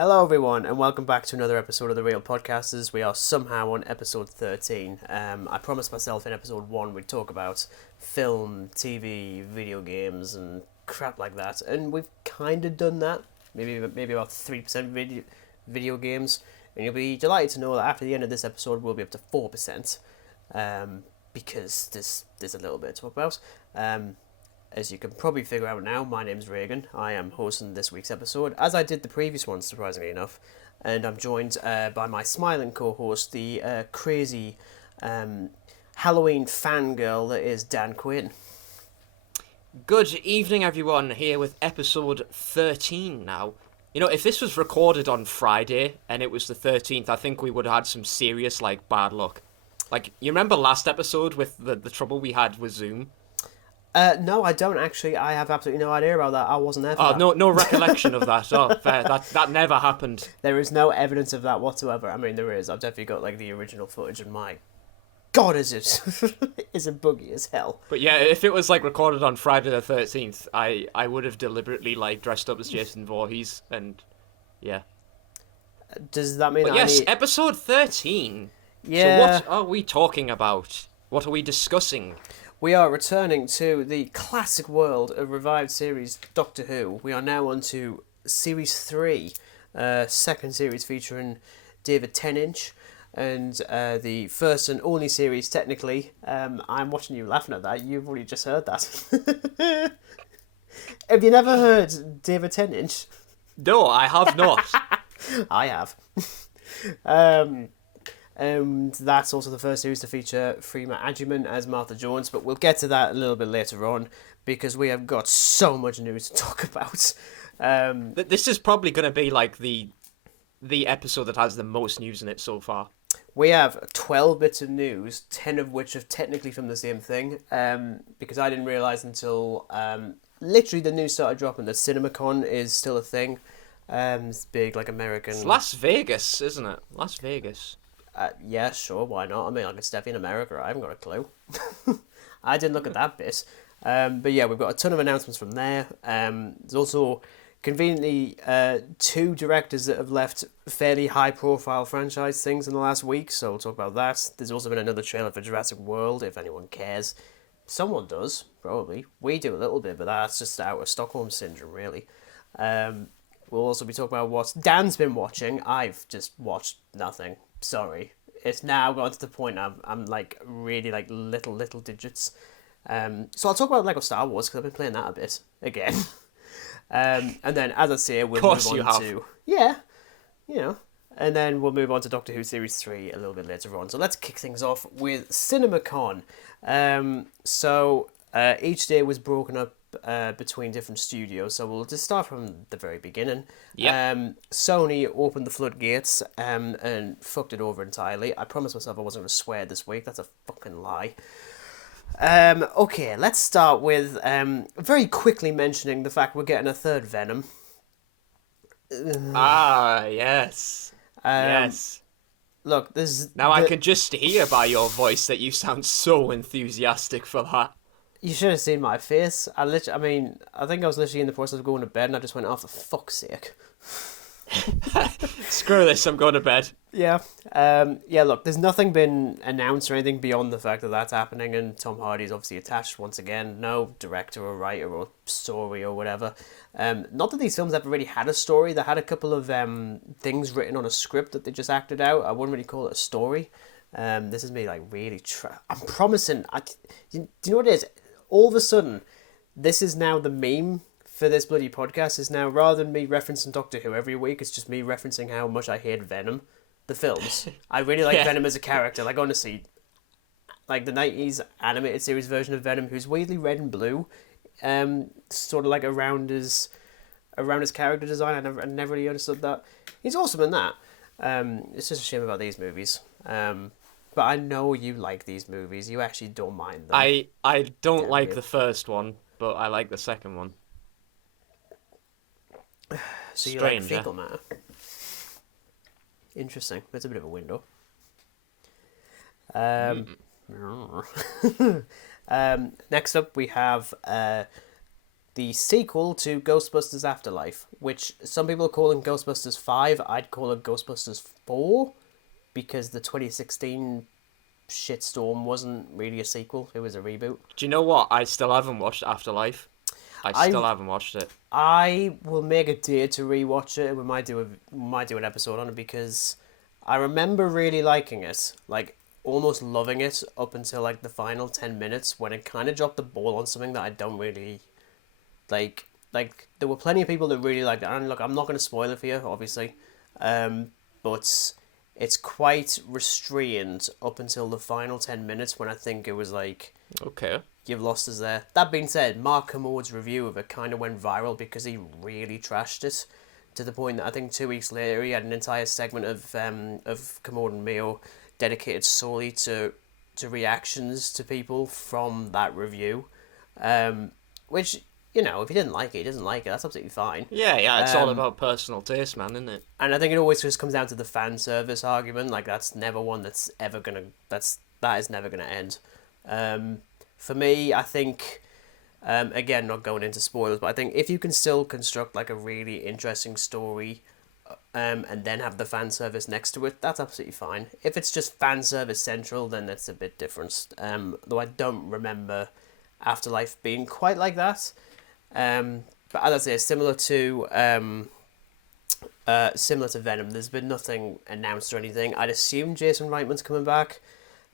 Hello, everyone, and welcome back to another episode of The Real Podcasters. We are somehow on episode 13. I promised myself in episode 1 we'd talk about film, TV, video games, and crap like that, and we've kind of done that. Maybe about 3% video games, and you'll be delighted to know that after the end of this episode we'll be up to 4%, because there's a little bit to talk about. As you can probably figure out now, my name's Regan. I am hosting this week's episode, as I did the previous one, surprisingly enough. And I'm joined by my smiling co-host, the crazy Halloween fangirl that is Dan Quinn. Good evening, everyone, here with episode 13 now. You know, if this was recorded on Friday and it was the 13th, I think we would have had some serious, bad luck. You remember last episode with the trouble we had with Zoom? No, I don't actually. I have absolutely no idea about that. I wasn't there for that. No recollection of that. Oh, fair. That never happened. There is no evidence of that whatsoever. I mean, there is. I've definitely got the original footage, and my God, is it is it buggy as hell. But yeah, if it was recorded on Friday the 13th, I would have deliberately dressed up as Jason Voorhees, and yeah. Does that mean? But yes, episode 13. Yeah. So what are we talking about? What are we discussing? We are returning to the classic world of revived series Doctor Who. We are now on to Series 3, second series featuring David Tennant, and the first and only series, technically. I'm watching you laughing at that. You've already just heard that. Have you never heard David Tennant? No, I have not. I have. And that's also the first series to feature Freema Agyeman as Martha Jones, but we'll get to that a little bit later on, because we have got so much news to talk about. This is probably going to be the episode that has the most news in it so far. We have 12 bits of news, 10 of which are technically from the same thing, because I didn't realise until literally the news started dropping that CinemaCon is still a thing. It's big, American... It's Las Vegas, isn't it? Las Vegas. Yeah, sure, why not? I mean, it's definitely in America. I haven't got a clue. I didn't look at that bit. But yeah, we've got a ton of announcements from there. There's also, conveniently, 2 directors that have left fairly high-profile franchise things in the last week, so we'll talk about that. There's also been another trailer for Jurassic World, if anyone cares. Someone does, probably. We do a little bit, but that's just out of Stockholm Syndrome, really. We'll also be talking about what Dan's been watching. I've just watched nothing. Sorry, it's now gone to the point I'm really little digits. So I'll talk about Star Wars, because I've been playing that a bit again. And then, as I say, we'll move on to and then we'll move on to Doctor Who Series 3 a little bit later on. So let's kick things off with CinemaCon. Each day was broken up between different studios, so we'll just start from the very beginning. Yep. Sony opened the floodgates and fucked it over entirely. I promised myself I wasn't going to swear this week. That's a fucking lie. Okay, let's start with very quickly mentioning the fact we're getting a third Venom. Yes. Yes. Look, this... Now I can just hear by your voice that you sound so enthusiastic for that. You should have seen my face. I think I was literally in the process of going to bed, and I just went, oh, for fuck's sake. Screw this, I'm going to bed. Yeah. Look, there's nothing been announced or anything beyond the fact that that's happening, and Tom Hardy's obviously attached once again. No director or writer or story or whatever. Not that these films ever really had a story. They had a couple of things written on a script that they just acted out. I wouldn't really call it a story. This is me, really... I'm promising... Do you know what it is? All of a sudden, this is now the meme for this bloody podcast, is now, rather than me referencing Doctor Who every week, it's just me referencing how much I hate Venom, the films. I really like Venom as a character. Honestly, the 90s animated series version of Venom, who's weirdly red and blue, sort of around his character design. I never really understood that. He's awesome in that. It's just a shame about these movies. But I know you like these movies. You actually don't mind them. I don't like the first one, but I like the second one. So you like fecal matter? Interesting. That's a bit of a window. Next up we have the sequel to Ghostbusters Afterlife, which some people are calling Ghostbusters 5. I'd call it Ghostbusters 4 because the 2016 shitstorm wasn't really a sequel, it was a reboot. Do you know what? I still haven't watched Afterlife. I still haven't watched it. I will make a dare to rewatch it. We might do an episode on it because I remember really liking it, like almost loving it up until like the final 10 minutes when it kind of dropped the ball on something that I don't really like. Like there were plenty of people that really liked it, and look, I'm not going to spoil it for you, obviously, but it's quite restrained up until the final 10 minutes when I think it was like, Okay. you've lost us there. That being said, Mark Kermode's review of it kind of went viral because he really trashed it to the point that I think 2 weeks later he had an entire segment of Kermode and Mio dedicated solely to reactions to people from that review, which, you know, if he didn't like it, he doesn't like it. That's absolutely fine. Yeah, it's all about personal taste, man, isn't it? And I think it always just comes down to the fan service argument. Like that's never one that's ever gonna. That is never gonna end. For me, I think, again, not going into spoilers, but I think if you can still construct like a really interesting story, and then have the fan service next to it, that's absolutely fine. If it's just fan service central, then that's a bit different. Though I don't remember Afterlife being quite like that. But as I say, similar to Venom, there's been nothing announced or anything. I'd assume Jason Reitman's coming back.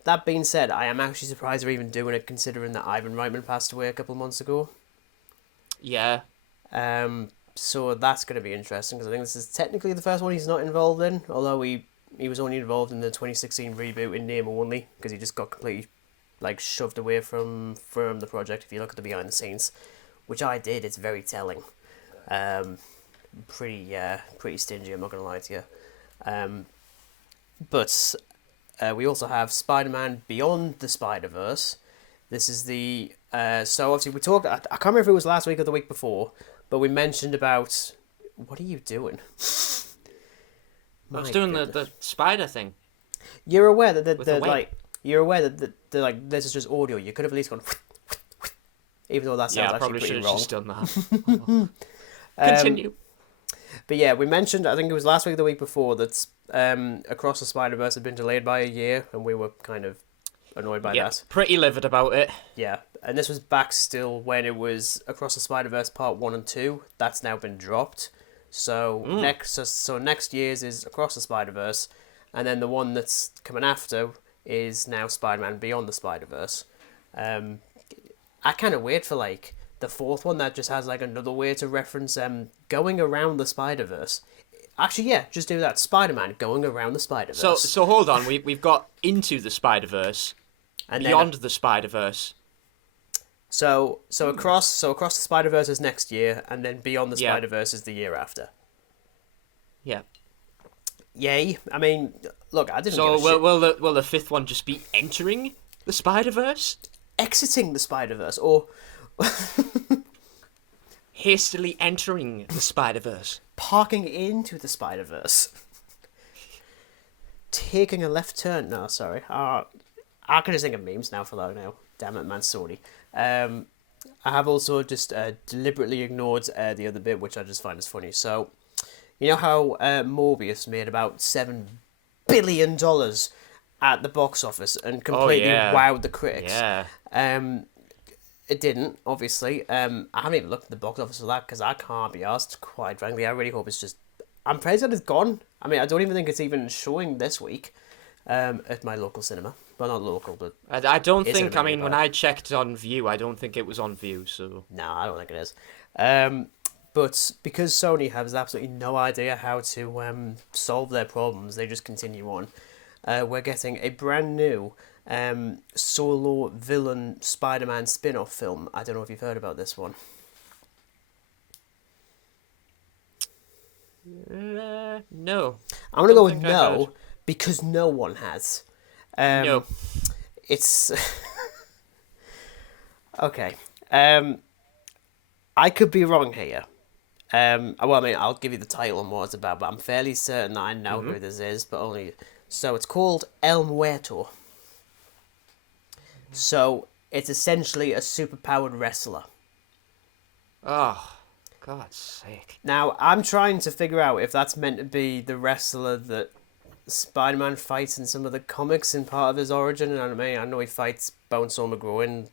That being said, I am actually surprised they're even doing it, considering that Ivan Reitman passed away a couple of months ago. Yeah. So that's going to be interesting, because I think this is technically the first one he's not involved in, although he was only involved in the 2016 reboot in name only, because he just got completely like shoved away from the project. If you look at the behind the scenes, which I did, it's very telling. Pretty stingy, I'm not going to lie to you. But we also have Spider-Man Beyond the Spider-Verse. This is the... so obviously we talked... I can't remember if it was last week or the week before, but we mentioned about... What are you doing? I was doing the spider thing. You're aware that like... You're aware that like this is just audio. You could have at least gone... Even though that sounds actually pretty wrong. Yeah, probably should have just done that. Continue. But yeah, we mentioned, I think it was last week or the week before, that Across the Spider-Verse had been delayed by a year, and we were kind of annoyed by that. Pretty livid about it. Yeah, and this was back still when it was Across the Spider-Verse Part 1 and 2. That's now been dropped. So next year's is Across the Spider-Verse, and then the one that's coming after is now Spider-Man Beyond the Spider-Verse. I kind of wait for like the fourth one that just has like another way to reference going around the Spider-Verse. Actually, yeah, just do that. Spider-Man going around the Spider-Verse. So hold on, we've got Into the Spider-Verse, and Beyond the Spider-Verse. So across the Spider-Verse is next year, and then Beyond the Spider-Verse is the year after. Yeah. Yay! I mean, look, I didn't. So will the fifth one just be entering the Spider-Verse? Exiting the Spider-Verse, or hastily entering the Spider-Verse, parking into the Spider-Verse, taking a left turn. No, sorry. I can just think of memes now for that now. Damn it, man, Sony. I have also just deliberately ignored the other bit, which I just find is funny. So, you know how Morbius made about $7 billion at the box office and completely wowed the critics? Yeah. It didn't, obviously. I haven't even looked at the box office for that because I can't be asked, quite frankly. I really hope it's just... I'm praised that it's gone. I mean, I don't even think it's even showing this week at my local cinema. Well, not local, but... I don't think... I mean, when I checked on View, I don't think it was on View, so... No, I don't think it is. But because Sony has absolutely no idea how to solve their problems, they just continue on. We're getting a brand new... solo villain Spider-Man spin-off film. I don't know if you've heard about this one. No. I'm going to go with no, because no one has. No. It's... okay. I could be wrong here. Well, I mean, I'll give you the title and what it's about, but I'm fairly certain that I know who this is, but only... So it's called El Muerto. So, it's essentially a superpowered wrestler. Oh, God's sake. Now, I'm trying to figure out if that's meant to be the wrestler that Spider-Man fights in some of the comics in part of his origin in anime. I know he fights Bonesaw McGraw in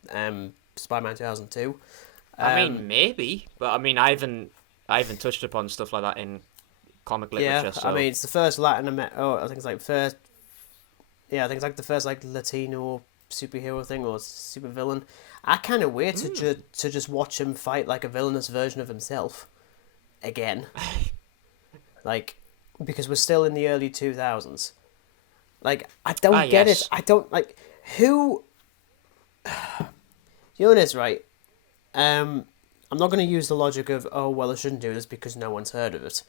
Spider-Man 2002. I mean, maybe, but I mean, I haven't touched upon stuff like that in comic literature. Yeah, So I mean, it's the first Latin American. Oh, I think it's like first. Yeah, I think it's like the first like Latino superhero thing or supervillain. I kind of wait to just watch him fight like a villainous version of himself again, like because we're still in the early 2000s. Like I don't get yes. it. I don't like who. You know what it is, right? I'm not going to use the logic of oh well I shouldn't do this because no one's heard of it,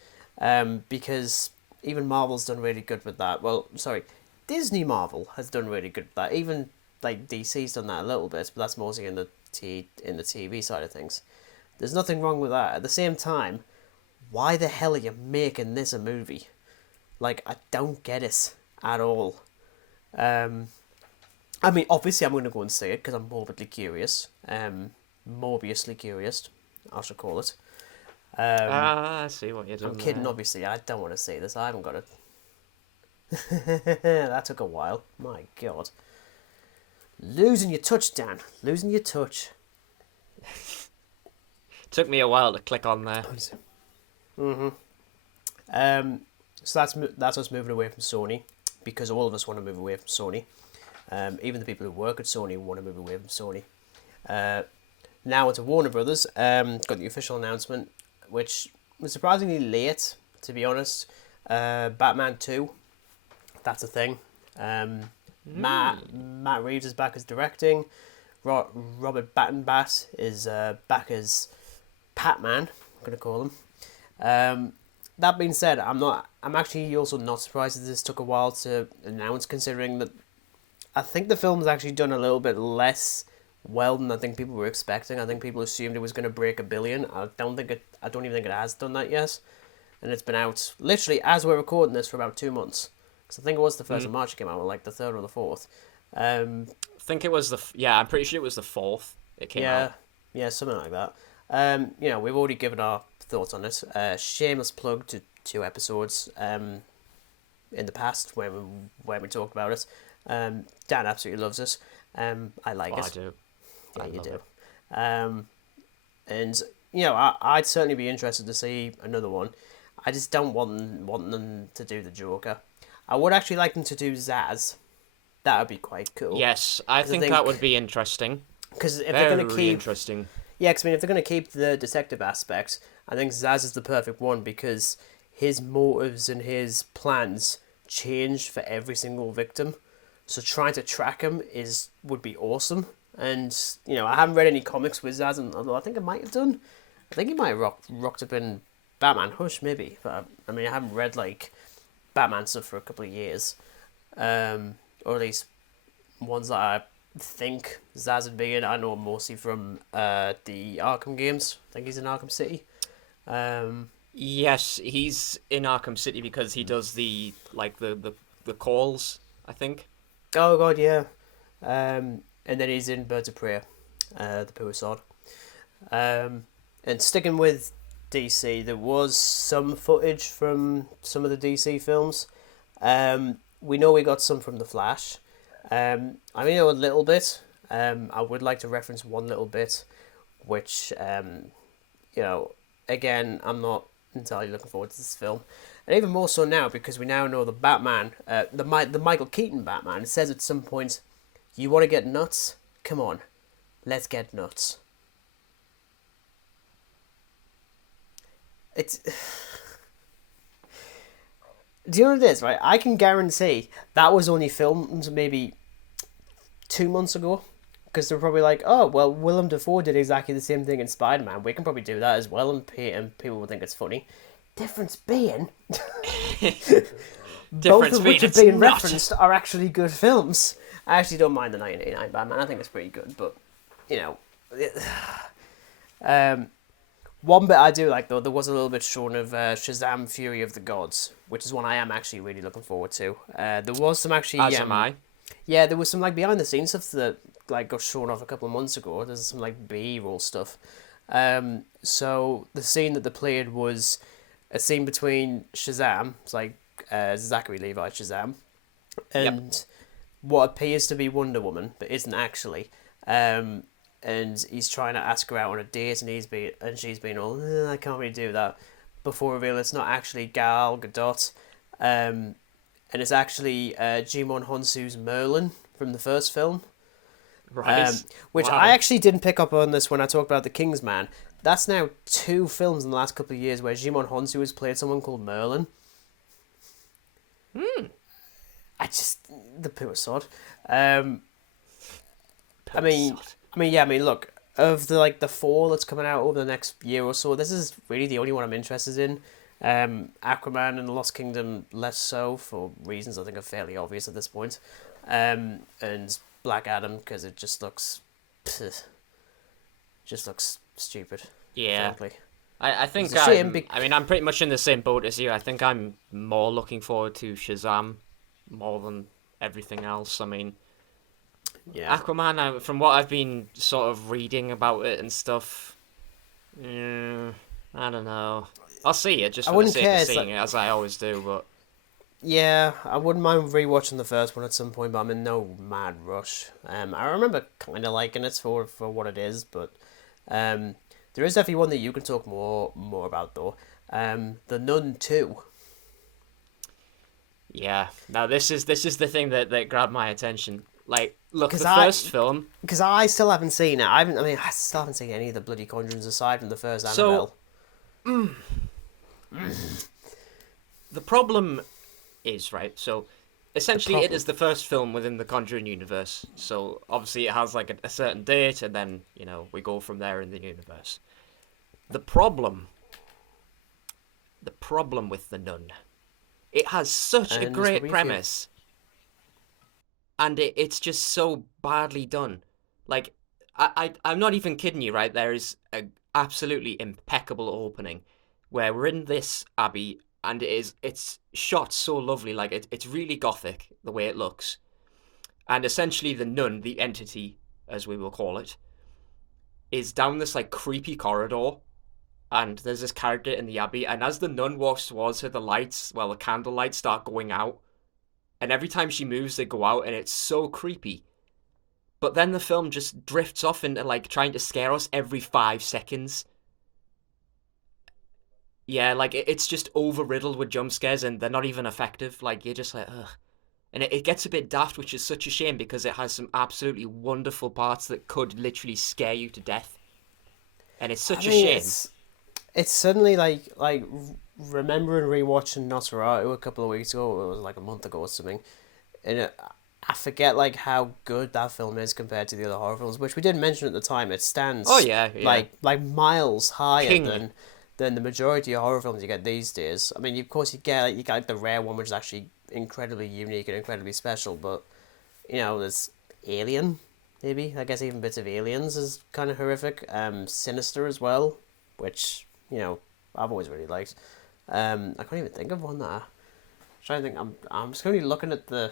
because even Marvel's done really good with that. Well, sorry, Disney Marvel has done really good with that. Even like DC's done that a little bit, but that's mostly in the TV side of things. There's nothing wrong with that. At the same time, why the hell are you making this a movie? Like I don't get it at all. I mean, obviously, I'm going to go and see it because I'm morbidly curious. Morbiously curious, I should call it. I see what you're doing. I'm kidding, there. obviously. I don't want to see this. I haven't got it. That took a while. My God. Losing your touch, Dan. Losing your touch. Took me a while to click on there. So that's us moving away from Sony because all of us want to move away from Sony. Even the people who work at Sony want to move away from Sony. Now it's Warner Brothers. Got the official announcement, which was surprisingly late, to be honest. Batman 2, that's a thing. Matt Reeves is back as directing. Robert Battenbass is back as Patman. I'm gonna call him. That being said, I'm actually also not surprised that this took a while to announce, considering that I think the film's actually done a little bit less well than I think people were expecting. I think people assumed it was going to break $1 billion. I don't even think it has done that yet, and it's been out literally as we're recording this for about 2 months. Because I think it was the 1st of March it came out, or like the 3rd or the 4th. I think it was I'm pretty sure it was the 4th. It came out. Yeah, something like that. We've already given our thoughts on it. Shameless plug to 2 episodes in the past when we talked about it. Dan absolutely loves it. I like it. I do. Yeah, you do. And I'd certainly be interested to see another one. I just don't want them to do the Joker. I would actually like them to do Zaz. That would be quite cool. Yes, I think that would be interesting. Because if they're going to keep interesting. Yeah, because I mean, if they're going to keep the detective aspect, I think Zaz is the perfect one because his motives and his plans change for every single victim. So trying to track him would be awesome. And I haven't read any comics with Zaz, although I think I might have done. I think he might have rocked up in Batman Hush, maybe. But I mean, I haven't read like Batman stuff for a couple of years, or at least ones that I think Zaz would be in. I know him mostly from the Arkham games. I think he's in Arkham City. Yes, he's in Arkham City because he does the calls, I think. Oh God, yeah. And then he's in Birds of Prey, the Poor Sod. And sticking with DC, there was some footage from some of the DC films. We know we got some from The Flash. I know a little bit. I would like to reference one little bit, which, again, I'm not entirely looking forward to this film. And even more so now, because we now know the Batman, the Michael Keaton Batman, it says at some point, you want to get nuts? Come on, let's get nuts. It's... Do you know what it is, right? I can guarantee that was only filmed maybe 2 months ago. Because they're probably like, oh, well, Willem Dafoe did exactly the same thing in Spider-Man. We can probably do that as well, and people will think it's funny. Difference being... both of which are being referenced are actually good films. I actually don't mind the 1989 Batman. I think it's pretty good, but, one bit I do like, though, there was a little bit shown of Shazam! Fury of the Gods, which is one I am actually really looking forward to. There was some actually... As am I. Yeah, there was some, behind-the-scenes stuff that, got shown off a couple of months ago. There's some, B-roll stuff. So the scene that they played was a scene between Shazam, it's like Zachary Levi Shazam, Yep. and what appears to be Wonder Woman, but isn't actually. And he's trying to ask her out on a date, and she's been all, I can't really do that. Before reveal, it's not actually Gal Gadot, and it's actually Jimon Honsu's Merlin from the first film. Right. Which Wow. I actually didn't pick up on this when I talked about The King's Man. That's now 2 films in the last couple of years where Jimon Honsu has played someone called Merlin. I just the pure sod. I mean, look, of the 4 that's coming out over the next year or so, this is really the only one I'm interested in. Aquaman and the Lost Kingdom less so for reasons I think are fairly obvious at this point. And Black Adam because it just looks stupid. Yeah. Frankly. I think It's a shame I'm pretty much in the same boat as you. I think I'm more looking forward to Shazam more than everything else. I mean, Yeah. Aquaman, from what I've been sort of reading about it and stuff, I don't know. I'll see it just I for the wouldn't sake care, of it's seeing it, as I always do, but Yeah, I wouldn't mind rewatching the first one at some point, but I'm in no mad rush. I remember kind of liking it for what it is, but there is definitely one that you can talk more about though. The Nun 2. yeah. Now this is the thing that grabbed my attention. Like, look, the 'Cause I- first film. Because I still haven't seen it. I still haven't seen any of the bloody Conjurings aside from the first So- Annabelle. The problem is, right, so essentially it problem. is the first film within the Conjuring universe. So obviously it has like a certain date, and then, we go from there in the universe. The problem with The Nun, it has such a And that's what great we feel. premise, and it's just so badly done. Like, I'm not even kidding you, right? There is a absolutely impeccable opening where we're in this abbey, and it's shot so lovely. Like, it's really gothic the way it looks, and essentially the nun, the entity as we will call it, is down this like creepy corridor, and there's this character in the abbey, and as the nun walks towards her, the candle lights start going out, and every time she moves they go out, and it's so creepy. But then the film just drifts off into like trying to scare us every 5 seconds. Yeah, like it's just over riddled with jump scares, and they're not even effective. Like, you're just like, ugh. And it gets a bit daft, which is such a shame because it has some absolutely wonderful parts that could literally scare you to death. And it's such a shame. It's suddenly like remembering rewatching Nosferatu a couple of weeks ago. It was like a month ago or something, and I forget like how good that film is compared to the other horror films, which we did mention at the time. It stands Oh, yeah. like miles higher King. than the majority of horror films you get these days. I mean, of course, you get like the rare one, which is actually incredibly unique and incredibly special. But there's Alien, maybe I guess even bits of Aliens is kind of horrific. Sinister as well, which I've always really liked. I can't even think of one that I'm trying to think. I'm just currently looking at the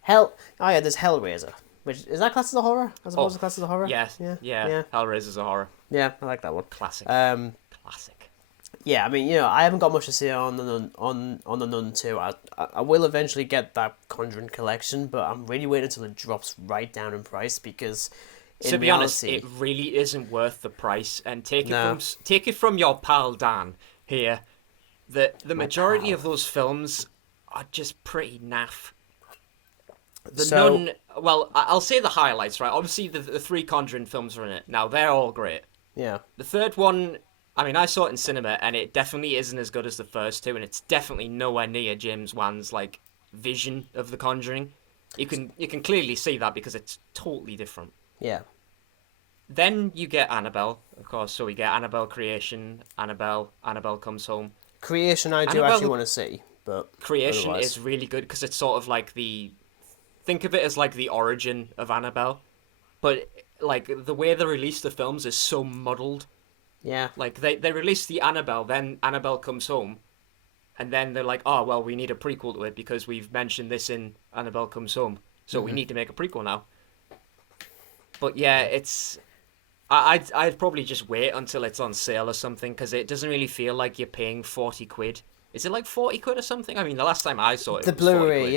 Hell. Oh yeah, there's Hellraiser. Which is that classed as a horror? As opposed to classed as a horror? Yes. Yeah. Hellraiser's a horror. Yeah, I like that one. Classic. Classic. Yeah, I mean, I haven't got much to say on the Nun 2. I will eventually get that Conjuring collection, but I'm really waiting until it drops right down in price because, To be honest, it really isn't worth the price. And take it from your pal Dan here. The majority pal. of those films are just pretty naff. The So- Nun. Well, I'll say the highlights, right? Obviously, the 3 Conjuring films are in it. Now, they're all great. Yeah. The third one, I mean, I saw it in cinema, and it definitely isn't as good as the first 2, and it's definitely nowhere near James Wan's like vision of The Conjuring. You can clearly see that because it's totally different. Yeah. Then you get Annabelle, of course. So we get Annabelle Creation, Annabelle Comes Home. Creation, I do Annabelle- actually want to see, but Creation otherwise- is really good because it's sort of like think of it as like the origin of Annabelle, but like the way they release the films is so muddled. Yeah. Like they release the Annabelle, then Annabelle Comes Home, and then they're like, oh well, we need a prequel to it because we've mentioned this in Annabelle Comes Home, so we need to make a prequel now. But yeah, it's I'd probably just wait until it's on sale or something, because it doesn't really feel like you're paying 40 quid. Is it like 40 quid or something? I mean, the last time I saw it, The it was 40 Blu-ray, quid.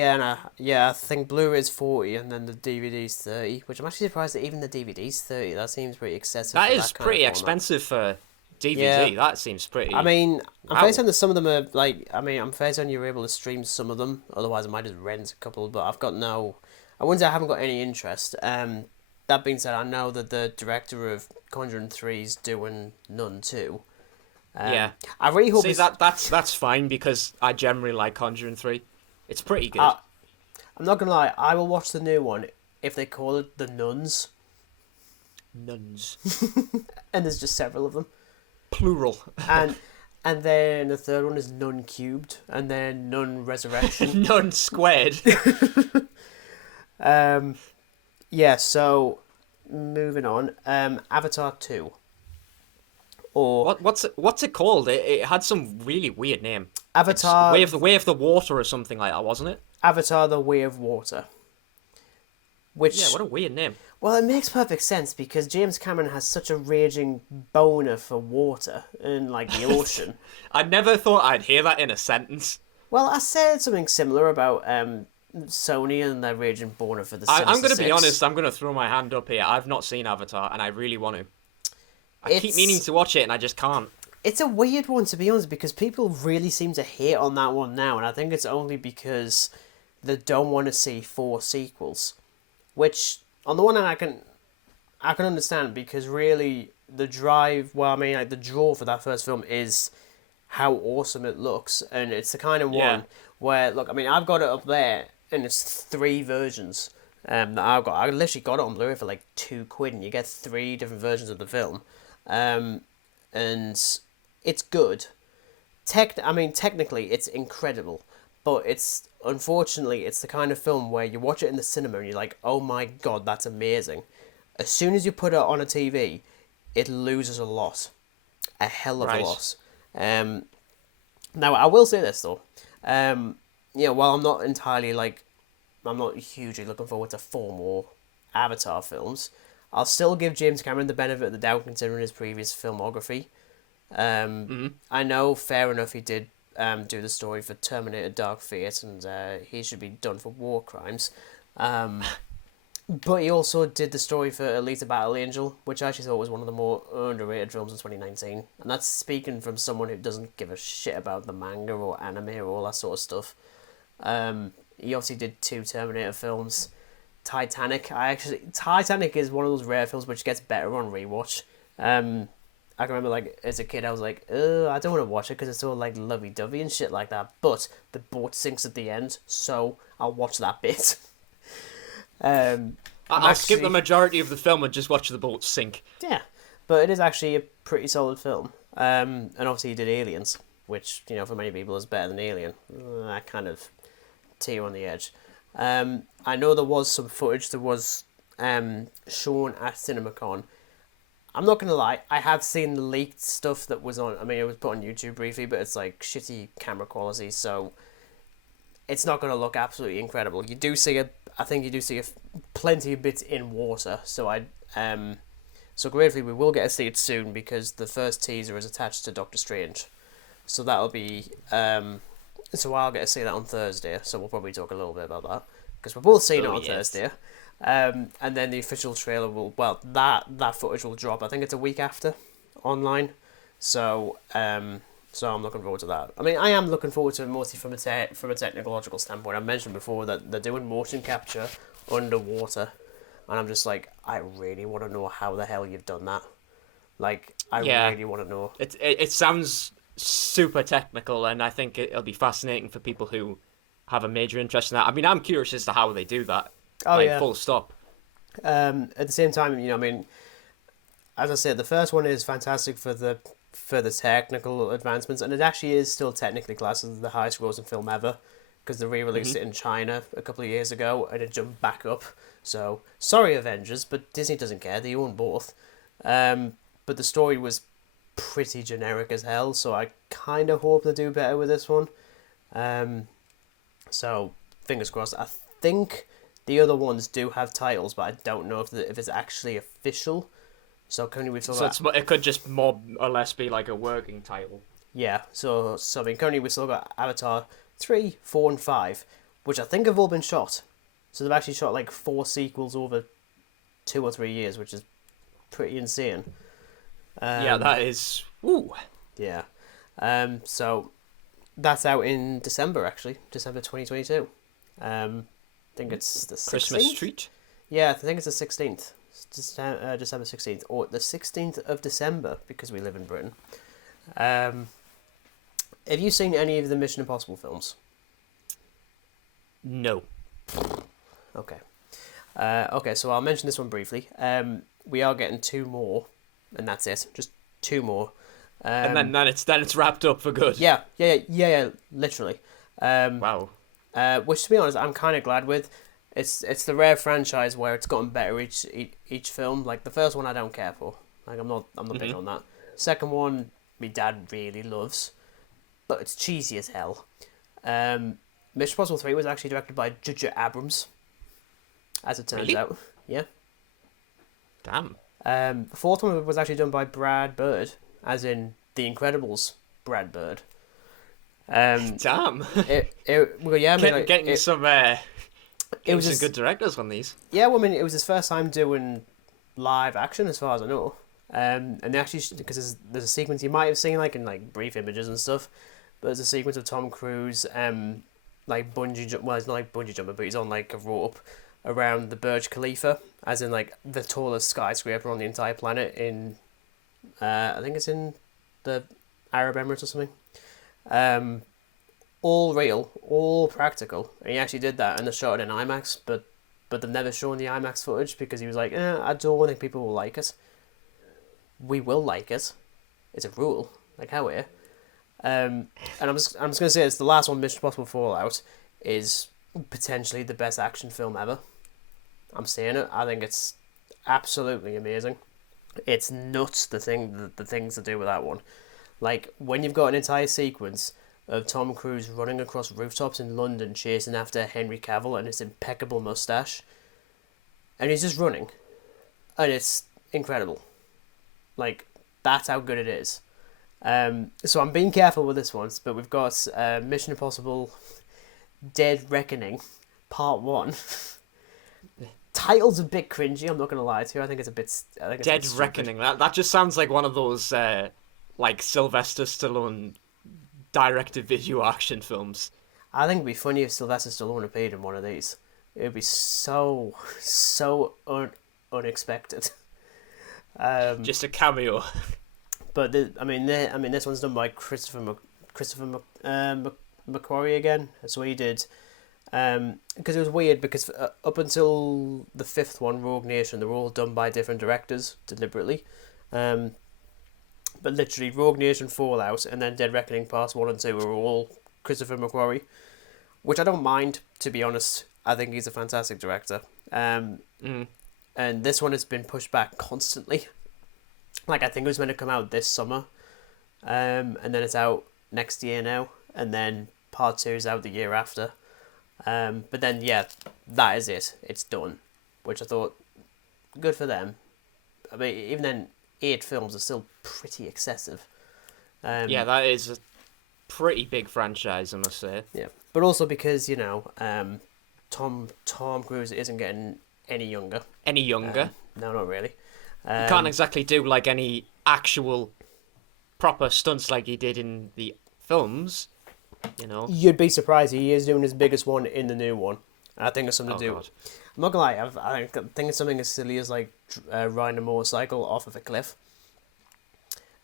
yeah, I think Blu-ray is 40, and then the DVD's 30. Which I'm actually surprised that even the DVD's 30. That seems pretty excessive That for is that kind of pretty format. expensive for Yeah, DVD. That seems I pretty. mean, I'm fairly Wow. certain that some of them are like. I mean, I'm fairly certain you're able to stream some of them. Otherwise, I might just rent a couple. But I've got no. I wouldn't say I haven't got any interest. That being said, I know that the director of Conjuring 3 is doing Nun 2. Yeah. I really hope See, it's. that's fine, because I generally like Conjuring 3. It's pretty good. I, I'm not gonna lie. I will watch the new one if they call it the Nuns, Nuns. and there's just several of them. Plural. And and then the third one is Nun Cubed, and then Nun Resurrection. Nun squared. um, yeah. So moving on. Avatar 2, or What's it called? It had some really weird name. It's Avatar. Way of the Water or something like that, wasn't it? Avatar: The Way of Water. Yeah, Which, what a weird name. well, it makes perfect sense because James Cameron has such a raging boner for water and like the ocean. I never thought I'd hear that in a sentence. Well, I said something similar about Sony and their raging boner for the I'm going to be 6. honest, I'm going to throw my hand up here. I've not seen Avatar, and I really want to. I keep It's meaning to watch it, and I just can't. it's a weird one, to be honest, because people really seem to hate on that one now, and I think it's only because they don't want to see 4 sequels. Which, on the one hand, I can understand, because really the drive, well, I mean, like the draw for that first film is how awesome it looks, and it's the kind of Yeah. one where, look, I mean, I've got it up there, and it's 3 versions. That I've got. I literally got it on Blu-ray for like £2, and you get 3 different versions of the film, and it's good. I mean, technically, it's incredible, but it's unfortunately it's the kind of film where you watch it in the cinema and you're like, oh my god, that's amazing. As soon as you put it on a TV, it loses a lot, a hell of Right. a lot. Now I will say this though, while I'm not entirely like, I'm not hugely looking forward to 4 more Avatar films, I'll still give James Cameron the benefit of the doubt considering his previous filmography. I know, fair enough, he did do the story for Terminator Dark Fate, and he should be done for war crimes. But he also did the story for Alita Battle Angel, which I actually thought was one of the more underrated films in 2019. And that's speaking from someone who doesn't give a shit about the manga or anime or all that sort of stuff. He obviously did 2 Terminator films. Titanic is one of those rare films which gets better on rewatch. I can remember, like, as a kid, I was like, I don't want to watch it because it's all, like, lovey-dovey and shit like that. But the boat sinks at the end, so I'll watch that bit. I'll skip the majority of the film and just watch the boat sink. Yeah, but it is actually a pretty solid film. And obviously he did Aliens, which, for many people is better than Alien. That kind of tear on the edge. I know there was some footage that was shown at CinemaCon. I'm not going to lie, I have seen the leaked stuff that was on, I mean, it was put on YouTube briefly, but it's like shitty camera quality, so it's not going to look absolutely incredible. I think you do see plenty of bits in water, so so gratefully we will get to see it soon because the first teaser is attached to Doctor Strange. So that'll be, so I'll get to see that on Thursday, so we'll probably talk a little bit about that, because we're both seeing it on Thursday. And then the official trailer that footage will drop. I think it's a week after online, so I'm looking forward to that. I mean, I am looking forward to it mostly from a technological standpoint. I mentioned before that they're doing motion capture underwater, and I'm just like, I really want to know how the hell you've done that. Like, I really want to know. It sounds super technical, and I think it'll be fascinating for people who have a major interest in that. I mean, I'm curious as to how they do that. Oh, yeah. Full stop. At the same time, I mean, as I said, the first one is fantastic for the technical advancements, and it actually is still technically classed as the highest grossing film ever, because they re-released it in China a couple of years ago, and it jumped back up. So, sorry Avengers, but Disney doesn't care, they own both. But the story was pretty generic as hell, so I kind of hope they do better with this one. So, fingers crossed. I think the other ones do have titles, but I don't know if it's actually official. So currently we've still So got it could just more or less be like a working title. yeah. So I mean currently we've still got Avatar 3, 4, and 5, which I think have all been shot. So they've actually shot like 4 sequels over 2 or 3 years, which is pretty insane. Yeah, that is. Woo. Yeah. So that's out in December, actually, December 2022. I think it's the 16th. Christmas treat. Yeah, I think it's the 16th. December 16th, or the 16th of December, because we live in Britain. Have you seen any of the Mission Impossible films? No. Okay. Okay, so I'll mention this one briefly. We are getting 2 more, and that's it. Just 2 more. And then it's wrapped up for good. Yeah, literally. Wow. Which, to be honest, I'm kind of glad with. It's the rare franchise where it's gotten better each film. Like the first one, I don't care for. Like I'm not big on that. Second one, my dad really loves, but it's cheesy as hell. Mission Impossible 3 was actually directed by J.J. Abrams, as it turns out. Yeah. Damn. The fourth one was actually done by Brad Bird, as in The Incredibles, Brad Bird. Damn. Getting some good directors on these. Yeah, well, I mean, it was his first time doing live action, as far as I know. And they actually, because there's a sequence you might have seen, like in like brief images and stuff, but there's a sequence of Tom Cruise, like bungee jump. Well, it's not like bungee jumping, but he's on like a rope around the Burj Khalifa, as in like the tallest skyscraper on the entire planet in, I think it's in the Arab Emirates or something. All real, all practical, and he actually did that, and they shot it in IMAX, but they've never shown the IMAX footage because he was like, I don't think people will like it. We will like it. It's a rule, like how we're. And I'm just gonna say it's the last one. Mission Impossible Fallout is potentially the best action film ever. I'm saying it. I think it's absolutely amazing. It's nuts the things to do with that one. Like when you've got an entire sequence of Tom Cruise running across rooftops in London chasing after Henry Cavill and his impeccable mustache. And he's just running. And it's incredible. Like, that's how good it is. So I'm being careful with this one, but we've got Mission Impossible Dead Reckoning Part 1. Title's a bit cringy, I'm not going to lie to you. I think it's a bit... Dead Reckoning. That just sounds like one of those, like, Sylvester Stallone direct-to-video action films. I think it'd be funny if Sylvester Stallone appeared in one of these. It would be so unexpected. Just a cameo. But this one's done by Christopher McQuarrie again. That's what he did. Because it was weird because up until the 5th one, Rogue Nation, they were all done by different directors deliberately. But literally, Rogue Nation, Fallout, and then Dead Reckoning Parts 1 and 2 were all Christopher McQuarrie, which I don't mind, to be honest. I think he's a fantastic director. And this one has been pushed back constantly. Like, I think it was meant to come out this summer, and then it's out next year now, and then Part 2 is out the year after. But then, yeah, that is it. It's done, which I thought, good for them. I mean, even then, 8 films are still pretty excessive. Yeah, that is a pretty big franchise, I must say. Yeah, but also because, Tom Cruise isn't getting any younger. Any younger? No, not really. You can't exactly do like any actual proper stunts like he did in the films, You'd be surprised. He is doing his biggest one in the new one. I think it's something to do. God. I'm not gonna lie. I think it's something as silly as like riding a motorcycle off of a cliff.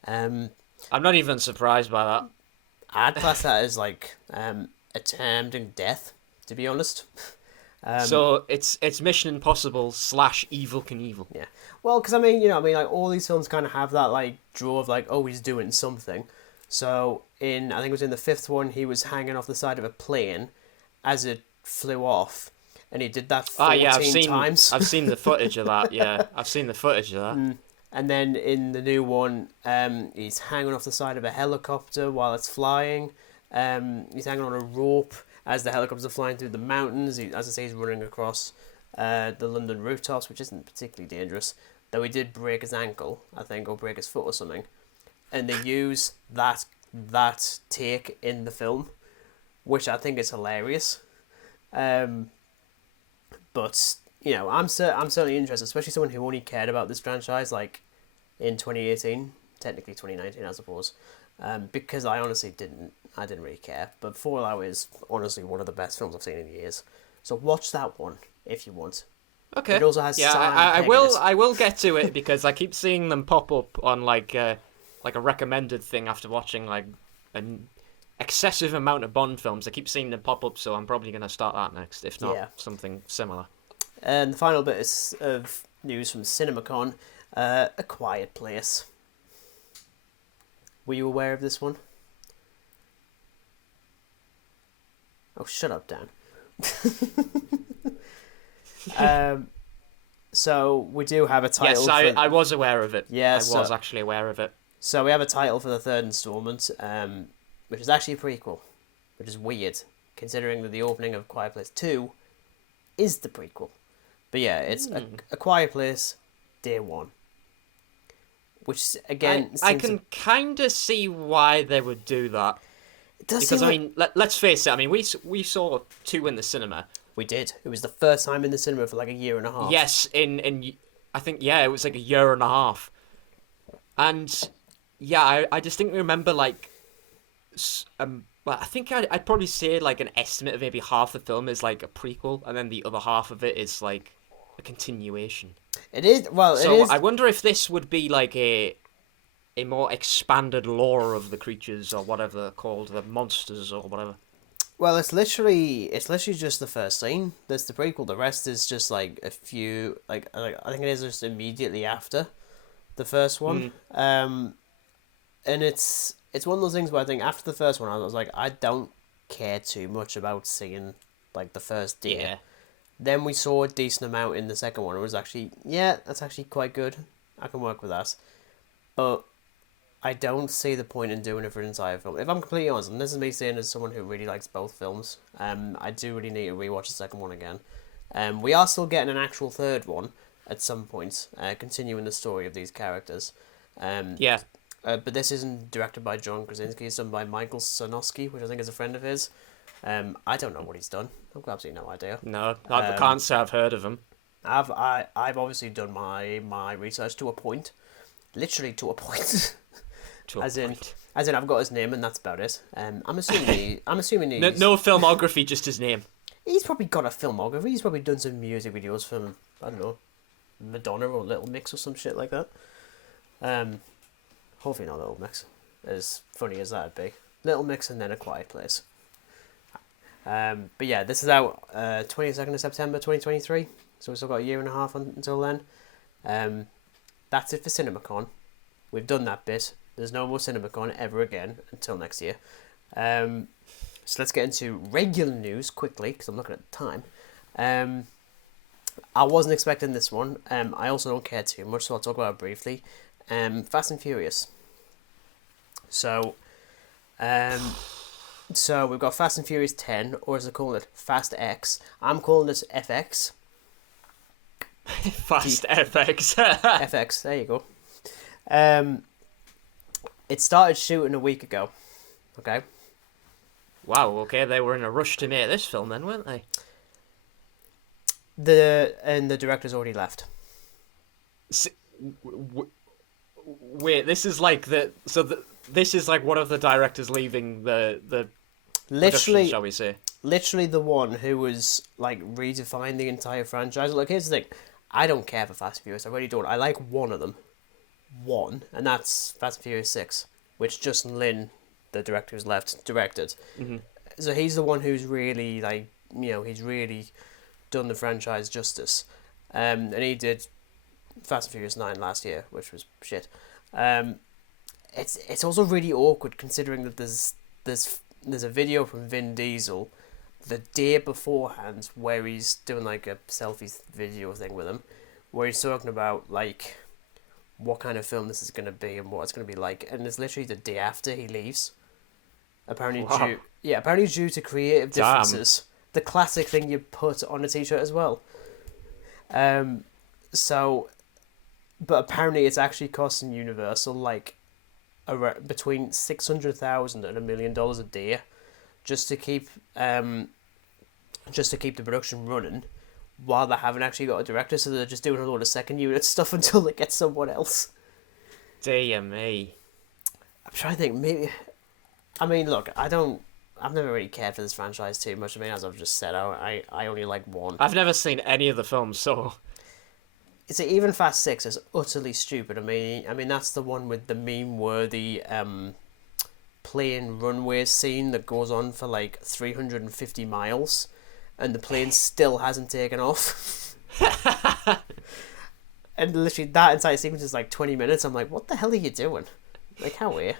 I'm not even surprised by that. I'd class that as like attempting death, to be honest. So it's Mission Impossible / Evil Knievel. Yeah. Well, because like all these films kind of have that like draw of like, oh, he's doing something. So I think it was in the 5th one, he was hanging off the side of a plane as it flew off, and he did that 14 times. I've seen the footage of that. Yeah, I've seen the footage of that. And then in the new one, he's hanging off the side of a helicopter while it's flying. He's hanging on a rope as the helicopters are flying through the mountains. As I say, he's running across the London rooftops, which isn't particularly dangerous. though he did break his ankle, I think, or break his foot or something, and they use that take in the film, which I think is hilarious. But I'm certainly interested, especially someone who only cared about this franchise like in 2018, technically 2019, I suppose, because I honestly didn't really care. But Fallout is honestly one of the best films I've seen in years. So watch that one if you want. Okay. It also has I will. I will get to it because I keep seeing them pop up on like a recommended thing after watching like an excessive amount of Bond films. I keep seeing them pop up, so I'm probably going to start that next, if not something similar. And the final bit of news from CinemaCon: A Quiet Place. Were you aware of this one? Oh, shut up, Dan. So we do have a title. Yes, I was aware of it. Yeah, I was actually aware of it. So we have a title for the third installment, which is actually a prequel, which is weird, considering that the opening of Quiet Place 2 is the prequel. But yeah, it's a Quiet Place Day 1. Which, again... I can kind of see why they would do that. It does because, seem I mean, let's face it, I mean, we saw 2 in the cinema. We did. It was the first time in the cinema for like a year and a half. Yes, in I think, it was like a year and a half. And, yeah, I distinctly remember, like... well, I think I'd probably say, like, an estimate of maybe half the film is, like, a prequel, and then the other half of it is, like, a continuation. It is, well, so it is... I wonder if this would be, like, a more expanded lore of the creatures, or whatever they're called, the monsters, or whatever. Well, it's literally just the first scene. That's the prequel. The rest is just, like, a few... Like I think it is just immediately after the first one. And it's one of those things where I think after the first one, I was like, I don't care too much about seeing, like, the first day. Yeah. Then we saw a decent amount in the second one. It was actually, that's actually quite good. I can work with that. But I don't see the point in doing it for an entire film. If I'm completely honest, and this is me saying as someone who really likes both films, I do really need to rewatch the second one again. We are still getting an actual third one at some point, continuing the story of these characters. But this isn't directed by John Krasinski. It's done by Michael Sonoski, which I think is a friend of his. I don't know what he's done. I've got absolutely no idea. No, I can't say I've heard of him. I've obviously done my research to a point, literally to a point. As in, I've got his name and that's about it. I'm assuming he's... No filmography, just his name. He's probably got a filmography. He's probably done some music videos from, I don't know, Madonna or Little Mix or some shit like that. Hopefully not Little Mix. As funny as that'd be. Little Mix and then A Quiet Place. But yeah, this is out 22nd of September 2023. So we've still got a year and a half until then. That's it for CinemaCon. We've done that bit. There's no more CinemaCon ever again until next year. So let's get into regular news quickly, because I'm looking at the time. I wasn't expecting this one. I also don't care too much, so I'll talk about it briefly. Fast and Furious. So we've got Fast and Furious 10, or as they call it, Fast X. I'm calling it FX. Fast FX. FX, there you go. It started shooting a week ago. Okay. Wow, okay, they were in a rush to make this film then, weren't they? The director's already left. Wait, this is like this is like one of the directors leaving the literally, shall we say? Literally the one who was like redefining the entire franchise. Look, here's the thing: I don't care for Fast and Furious. I really don't. I like one of them, and that's Fast and Furious 6, which Justin Lin, the director who's left, directed. Mm-hmm. So he's the one who's really he's really done the franchise justice, and he did Fast and Furious 9 last year, which was shit. It's also really awkward considering that there's a video from Vin Diesel the day beforehand where he's doing like a selfie video thing with him, where he's talking about like what kind of film this is going to be and what it's going to be like, and it's literally the day after he leaves. Apparently due to creative differences. The classic thing you put on a t-shirt as well. So but apparently it's actually costing Universal like between $600,000 and $1 million a day just to keep the production running while they haven't actually got a director, so they're just doing a lot of second unit stuff until they get someone else. Dear me. I'm trying to think, maybe... I mean, look, I've never really cared for this franchise too much. I mean, as I've just said, I only like one. I've never seen any of the films, so... It's even Fast 6 is utterly stupid. I mean that's the one with the meme-worthy plane runway scene that goes on for like 350 miles, and the plane still hasn't taken off. And literally that entire sequence is like 20 minutes. I'm like, what the hell are you doing? Like, how are you?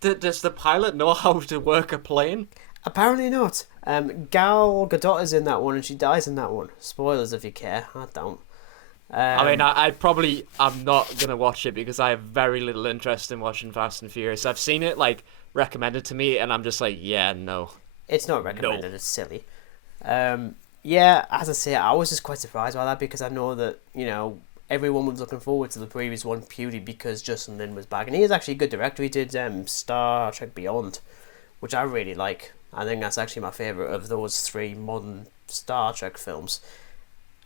Does the pilot know how to work a plane? Apparently not. Gal Gadot is in that one, and she dies in that one. Spoilers if you care. I don't. I mean, I'm not going to watch it because I have very little interest in watching Fast and Furious. I've seen it, like, recommended to me, and I'm just like, yeah, no. It's not recommended, It's silly. Yeah, as I say, I was just quite surprised by that because I know that, everyone was looking forward to the previous one purely because Justin Lin was back. And he is actually a good director. He did Star Trek Beyond, which I really like. I think that's actually my favourite of those 3 modern Star Trek films.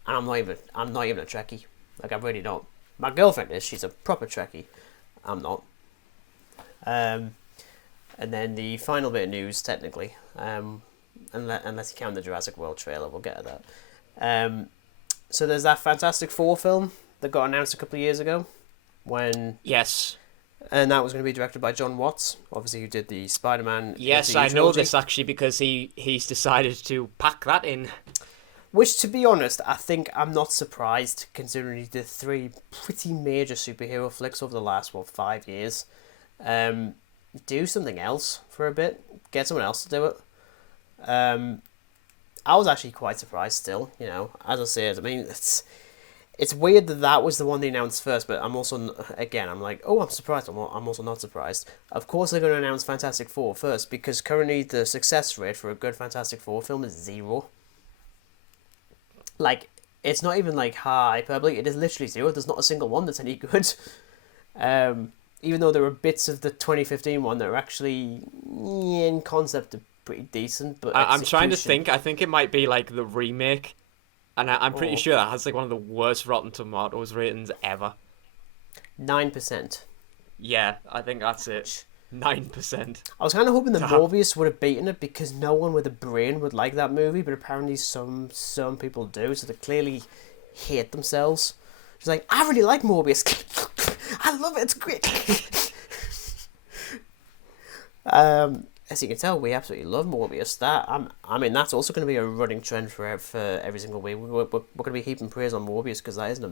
And I'm not even a Trekkie. Like, I'm really not. My girlfriend is. She's a proper Trekkie. I'm not. And then the final bit of news, technically, unless you count the Jurassic World trailer, we'll get to that. So there's that Fantastic Four film that got announced a couple of years ago. Yes. And that was going to be directed by John Watts, obviously, who did the Spider-Man. Yes, I know this actually because he's decided to pack that in. Which, to be honest, I think I'm not surprised, considering he did 3 pretty major superhero flicks over the last, 5 years. Do something else for a bit. Get someone else to do it. I was actually quite surprised still, As I said, I mean, it's weird that was the one they announced first, but I'm also, again, I'm like, oh, I'm surprised. I'm also not surprised. Of course they're going to announce Fantastic Four first, because currently the success rate for a good Fantastic Four film is 0. Like, it's not even like hyperbole, it is literally 0. There's not a single one that's any good. Even though there are bits of the 2015 one that are actually, in concept, are pretty decent, but I'm trying to think. I think it might be like the remake, and I'm pretty sure that has like one of the worst Rotten Tomatoes ratings ever. 9%. Yeah, I think that's it. 9%. I was kind of hoping that Morbius would have beaten it because no one with a brain would like that movie, but apparently some people do, so they clearly hate themselves. She's like, I really like Morbius. I love it. It's great. As you can tell, we absolutely love Morbius. That's also going to be a running trend for every single week. We're going to be heaping praise on Morbius because that isn't a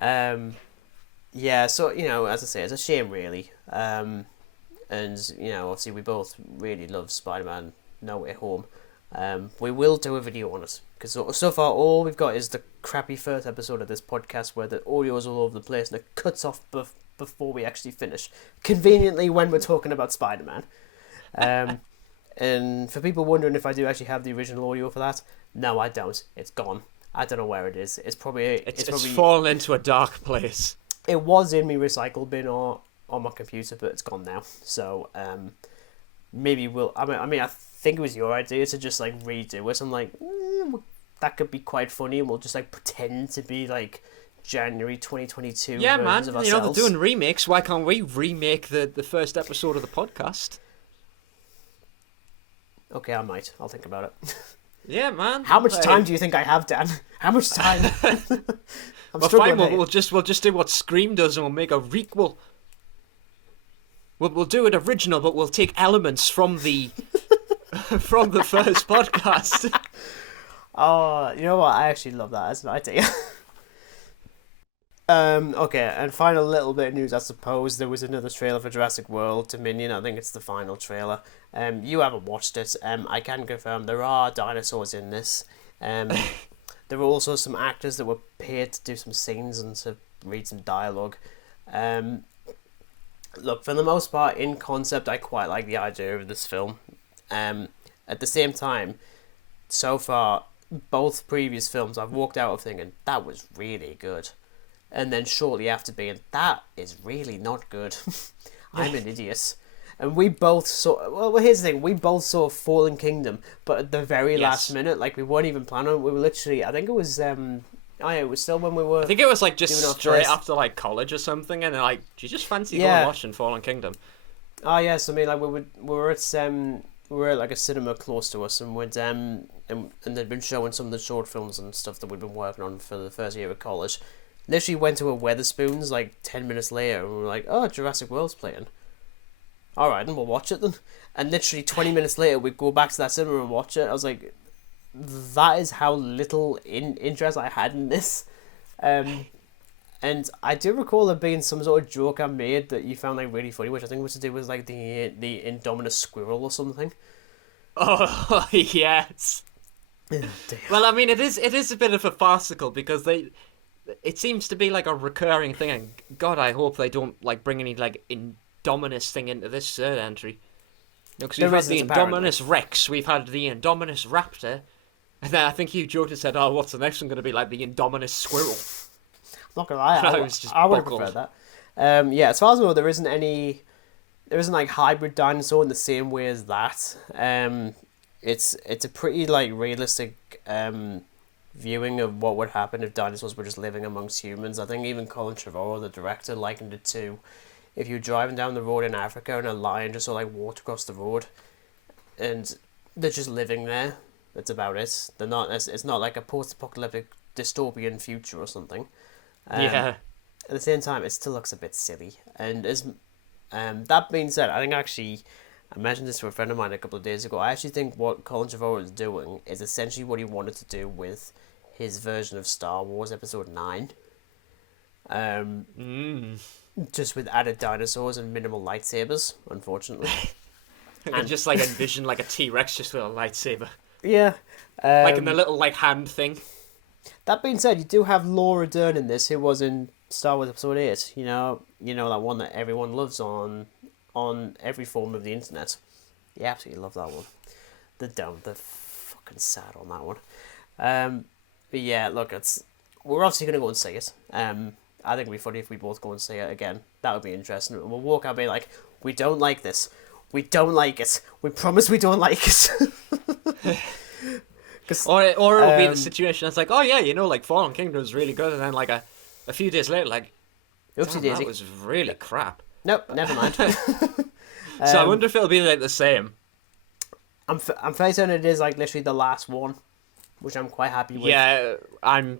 meme. Yeah, so, as I say, it's a shame, really. And, obviously we both really love Spider-Man No Way Home. We will do a video on it, because so far all we've got is the crappy first episode of this podcast where the audio is all over the place and it cuts off before we actually finish. Conveniently when we're talking about Spider-Man. And for people wondering if I do actually have the original audio for that, no, I don't. It's gone. I don't know where it is. It's probably fallen into a dark place. It was in my recycle bin or on my computer, but it's gone now. So maybe we'll. I mean, I think it was your idea to just like redo it. I'm like, that could be quite funny, and we'll just like pretend to be like January 2022. Yeah, man. Of ourselves. They're doing remakes. Why can't we remake the first episode of the podcast? Okay, I might. I'll think about it. Yeah, man. How much time do you think I have, Dan? How much time? Well, fine. We'll just do what Scream does, and we'll make a requel. We'll do it original, but we'll take elements from the from the first podcast. Oh, you know what? I actually love that as an idea. Okay, and final little bit of news, I suppose. There was another trailer for Jurassic World Dominion. I think it's the final trailer. You haven't watched it. I can confirm there are dinosaurs in this. There were also some actors that were paid to do some scenes and to read some dialogue. Look, for the most part, in concept, I quite like the idea of this film. At the same time, so far, both previous films I've walked out of thinking, that was really good. and then shortly after being, that is really not good. I'm an idiot. And we both saw. Well, here's the thing: we both saw Fallen Kingdom, but at the very last minute, like we weren't even planning on it. We were literally. I think it was. Oh yeah, it was still when we were. I think it was like just straight first... after like college or something, and then like, do you just fancy going watching Fallen Kingdom? Oh yes, I mean like we were at like a cinema close to us, and we'd and they'd been showing some of the short films and stuff that we'd been working on for the first year of college. Literally went to a Weatherspoons like 10 minutes later, and we were like, oh, Jurassic World's playing. All right, then we'll watch it then. And literally 20 minutes later, we'd go back to that cinema and watch it. I was like, that is how little interest I had in this. And I do recall there being some sort of joke I made that you found like really funny, which I think was to do with like the Indominus squirrel or something. Oh yes. Oh, well, I mean, it is a bit of a farcical because it seems to be like a recurring thing. And God, I hope they don't like bring any like Indominus thing into this third entry. Because we've had the Indominus Rex, we've had the Indominus Raptor, and then I think you joked and said, "Oh, what's the next one going to be like? The Indominus Squirrel." I'm not gonna lie, I would have preferred that. Yeah, as far as I know, there isn't like hybrid dinosaur in the same way as that. It's a pretty like realistic viewing of what would happen if dinosaurs were just living amongst humans. I think even Colin Trevorrow, the director, likened it to if you're driving down the road in Africa and a lion just sort of like walked across the road, and they're just living there. That's about it. They're not. It's not like a post-apocalyptic dystopian future or something. Yeah. At the same time, it still looks a bit silly. And as that being said, I think actually, I mentioned this to a friend of mine a couple of days ago. I actually think what Colin Trevorrow is doing is essentially what he wanted to do with his version of Star Wars Episode 9. Just with added dinosaurs and minimal lightsabers, unfortunately. And just like envision like a T-Rex just with a lightsaber. Yeah. Like in the little like hand thing. That being said, you do have Laura Dern in this, who was in Star Wars Episode 8. You know that one that everyone loves on every form of the internet. You absolutely love that one. They're fucking sad on that one. But yeah, look, we're obviously gonna go and see it. I think it'd be funny if we both go and see it again. That would be interesting. And we'll walk out and be like, we don't like this. We don't like it. We promise we don't like it. Or it'll be the situation that's like, oh yeah, like Fallen Kingdom was really good, and then like a few days later, like, oopsie daisy, that was really crap. Nope, never mind. So I wonder if it'll be like the same. I'm fairly certain it is like literally the last one, which I'm quite happy with. Yeah, I'm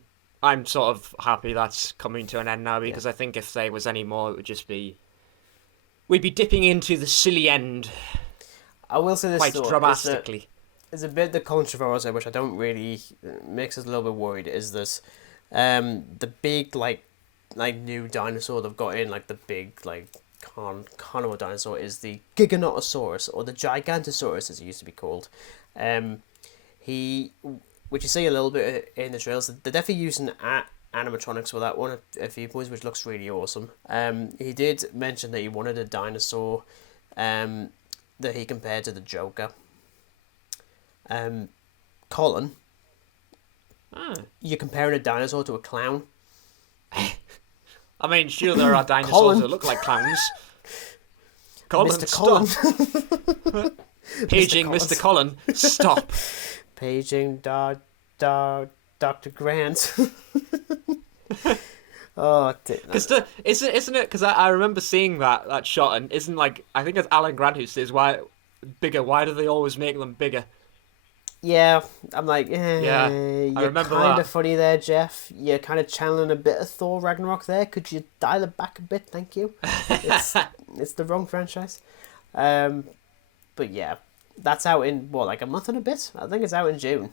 sort of happy that's coming to an end now, because I think if there was any more, it would just be, we'd be dipping into the silly end. I will say this quite though, dramatically. There's a bit that Colin Trevorrow said, which I don't really makes us a little bit worried. Is this the big like new dinosaur they've got in, like the big like carnivore dinosaur, is the Giganotosaurus, or the Gigantosaurus as it used to be called. Which you see a little bit in the trailers. They're definitely using animatronics for that one a few points, which looks really awesome. He did mention that he wanted a dinosaur that he compared to the Joker. Colin, you're comparing a dinosaur to a clown? I mean, sure, there are dinosaurs that look like clowns. Colin, Mr. Colin. Paging Mr. Colin, stop. Paging Dr. Grant. Oh, because isn't it? Because I remember seeing that shot, and isn't like, I think it's Alan Grant who says, "Why bigger? Why do they always make them bigger?" Yeah, I'm like, yeah, you're kind of funny there, Jeff. You're kind of channeling a bit of Thor Ragnarok there. Could you dial it back a bit? Thank you. It's the wrong franchise. But yeah, that's out in what, like a month and a bit? I think it's out in June,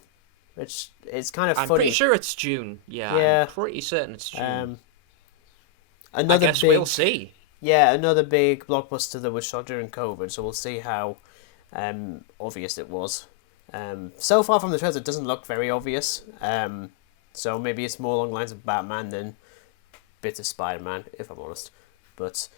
which is kind of funny. I'm pretty sure it's June. Yeah, I'm pretty certain it's June. I guess we'll see. Yeah, another big blockbuster that was shot during COVID, so we'll see how obvious it was. So far from the trailer, it doesn't look very obvious. So maybe it's more along the lines of Batman than bits of Spider-Man, if I'm honest. But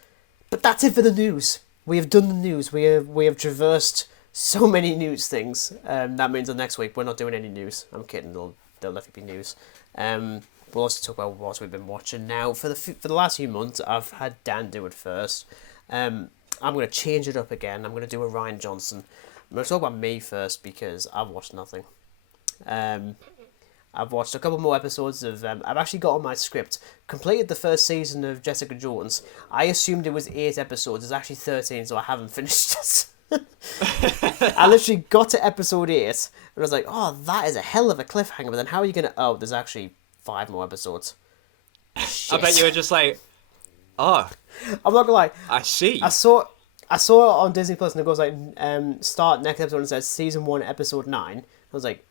that's it for the news. We have done the news. We have traversed so many news things. That means that next week we're not doing any news. I'm kidding. There'll definitely be news. But we'll also talk about what we've been watching now. For the last few months, I've had Dan do it first. I'm going to change it up again. I'm going to do a Ryan Johnson. I'm going to talk about me first because I've watched nothing. I've watched a couple more episodes of... I've actually got on my script, completed the first season of Jessica Jones. I assumed it was 8 episodes. It's actually 13, so I haven't finished it. I literally got to episode 8, and I was like, oh, that is a hell of a cliffhanger, but then how are you going to... Oh, there's actually 5 more episodes. Shit. I bet you were just like, oh, I'm not gonna lie. I see. I saw it on Disney Plus, and it goes like, start next episode, and it says season 1, episode 9. I was like,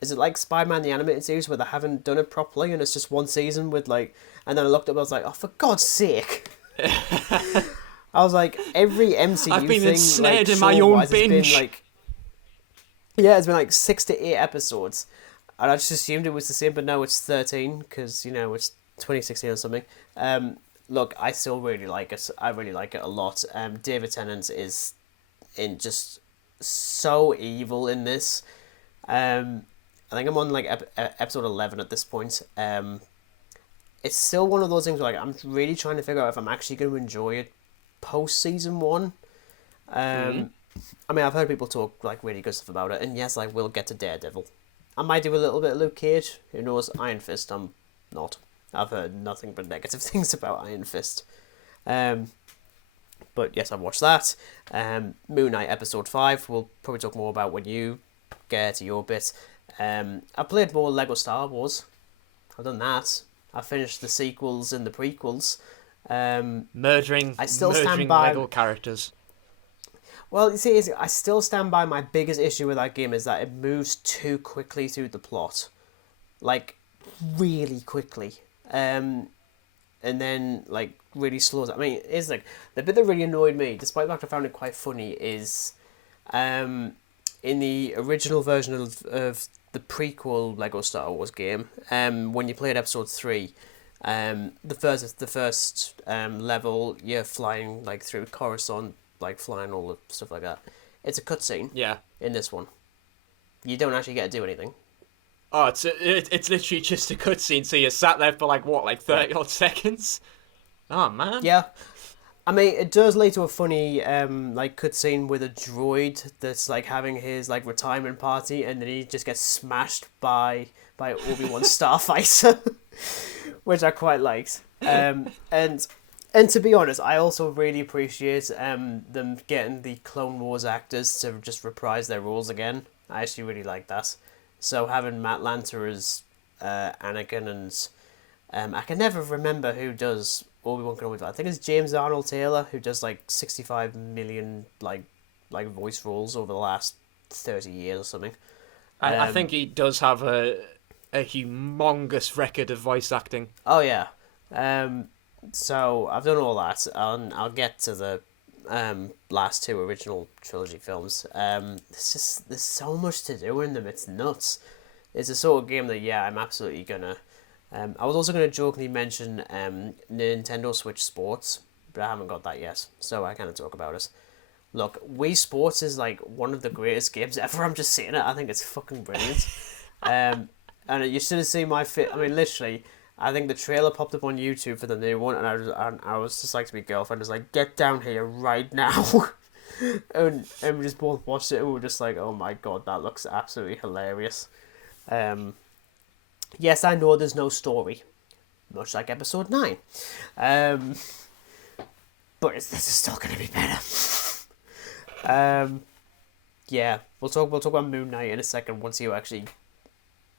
is it like Spider-Man the animated series where they haven't done it properly, and it's just one season with like? And then I looked up, I was like, oh, for God's sake! I was like, every MCU I've been thing, ensnared like, in my own show-wise, binge. It's been like 6 to 8 episodes, and I just assumed it was the same, but no, it's 13 because it's 2016 or something. Look, I still really like it. I really like it a lot. David Tennant is just so evil in this. I think I'm on like episode 11 at this point. It's still one of those things where like I'm really trying to figure out if I'm actually going to enjoy it post season 1. I mean, I've heard people talk like really good stuff about it, and yes, I will get to Daredevil. I might do a little bit of Luke Cage. Who knows? Iron Fist, I'm not. I've heard nothing but negative things about Iron Fist. But yes, I've watched that. Moon Knight episode 5. We'll probably talk more about when you get to your bit. I've played more Lego Star Wars. I've done that. I finished the sequels and the prequels. Murdering stand by Lego characters. Well, you see, I still stand by my biggest issue with that game is that it moves too quickly through the plot. Like, really quickly. And then, like, really slows. I mean, it's like, the bit that really annoyed me, despite the fact I found it quite funny, is in the original version of the prequel Lego Star Wars game, when you played episode 3, the first level, you're flying, like, through Coruscant, like, flying all the stuff like that. It's a cutscene. Yeah. In this one. You don't actually get to do anything. Oh, it's literally just a cutscene, so you sat there for, like, 30 odd seconds? Oh, man. Yeah. I mean, it does lead to a funny, like, cutscene with a droid that's, like, having his, like, retirement party, and then he just gets smashed by Obi-Wan Starfighter, which I quite liked. And to be honest, I also really appreciate them getting the Clone Wars actors to just reprise their roles again. I actually really like that. So having Matt Lanter as Anakin and I can never remember who does Obi-Wan Kenobi. I think it's James Arnold Taylor who does like 65 million like voice roles over the last 30 years or something. I think he does have a humongous record of voice acting. Oh yeah. So I've done all that, and I'll get to the last 2 original trilogy films. There's so much to do in them. It's nuts. It's a sort of game that I'm absolutely gonna. I was also gonna jokingly mention Nintendo Switch Sports, but I haven't got that yet, so I can't talk about it. Look, Wii Sports is like one of the greatest games ever. I'm just saying it. I think it's fucking brilliant. And you should have seen my fit. I mean, literally. I think the trailer popped up on YouTube for the new one, and I was just like to my girlfriend, just like, get down here right now. and we just both watched it, and we were just like, oh my god, that looks absolutely hilarious. Yes, I know there's no story, much like episode 9. But this is still going to be better. We'll talk about Moon Knight in a second once you actually...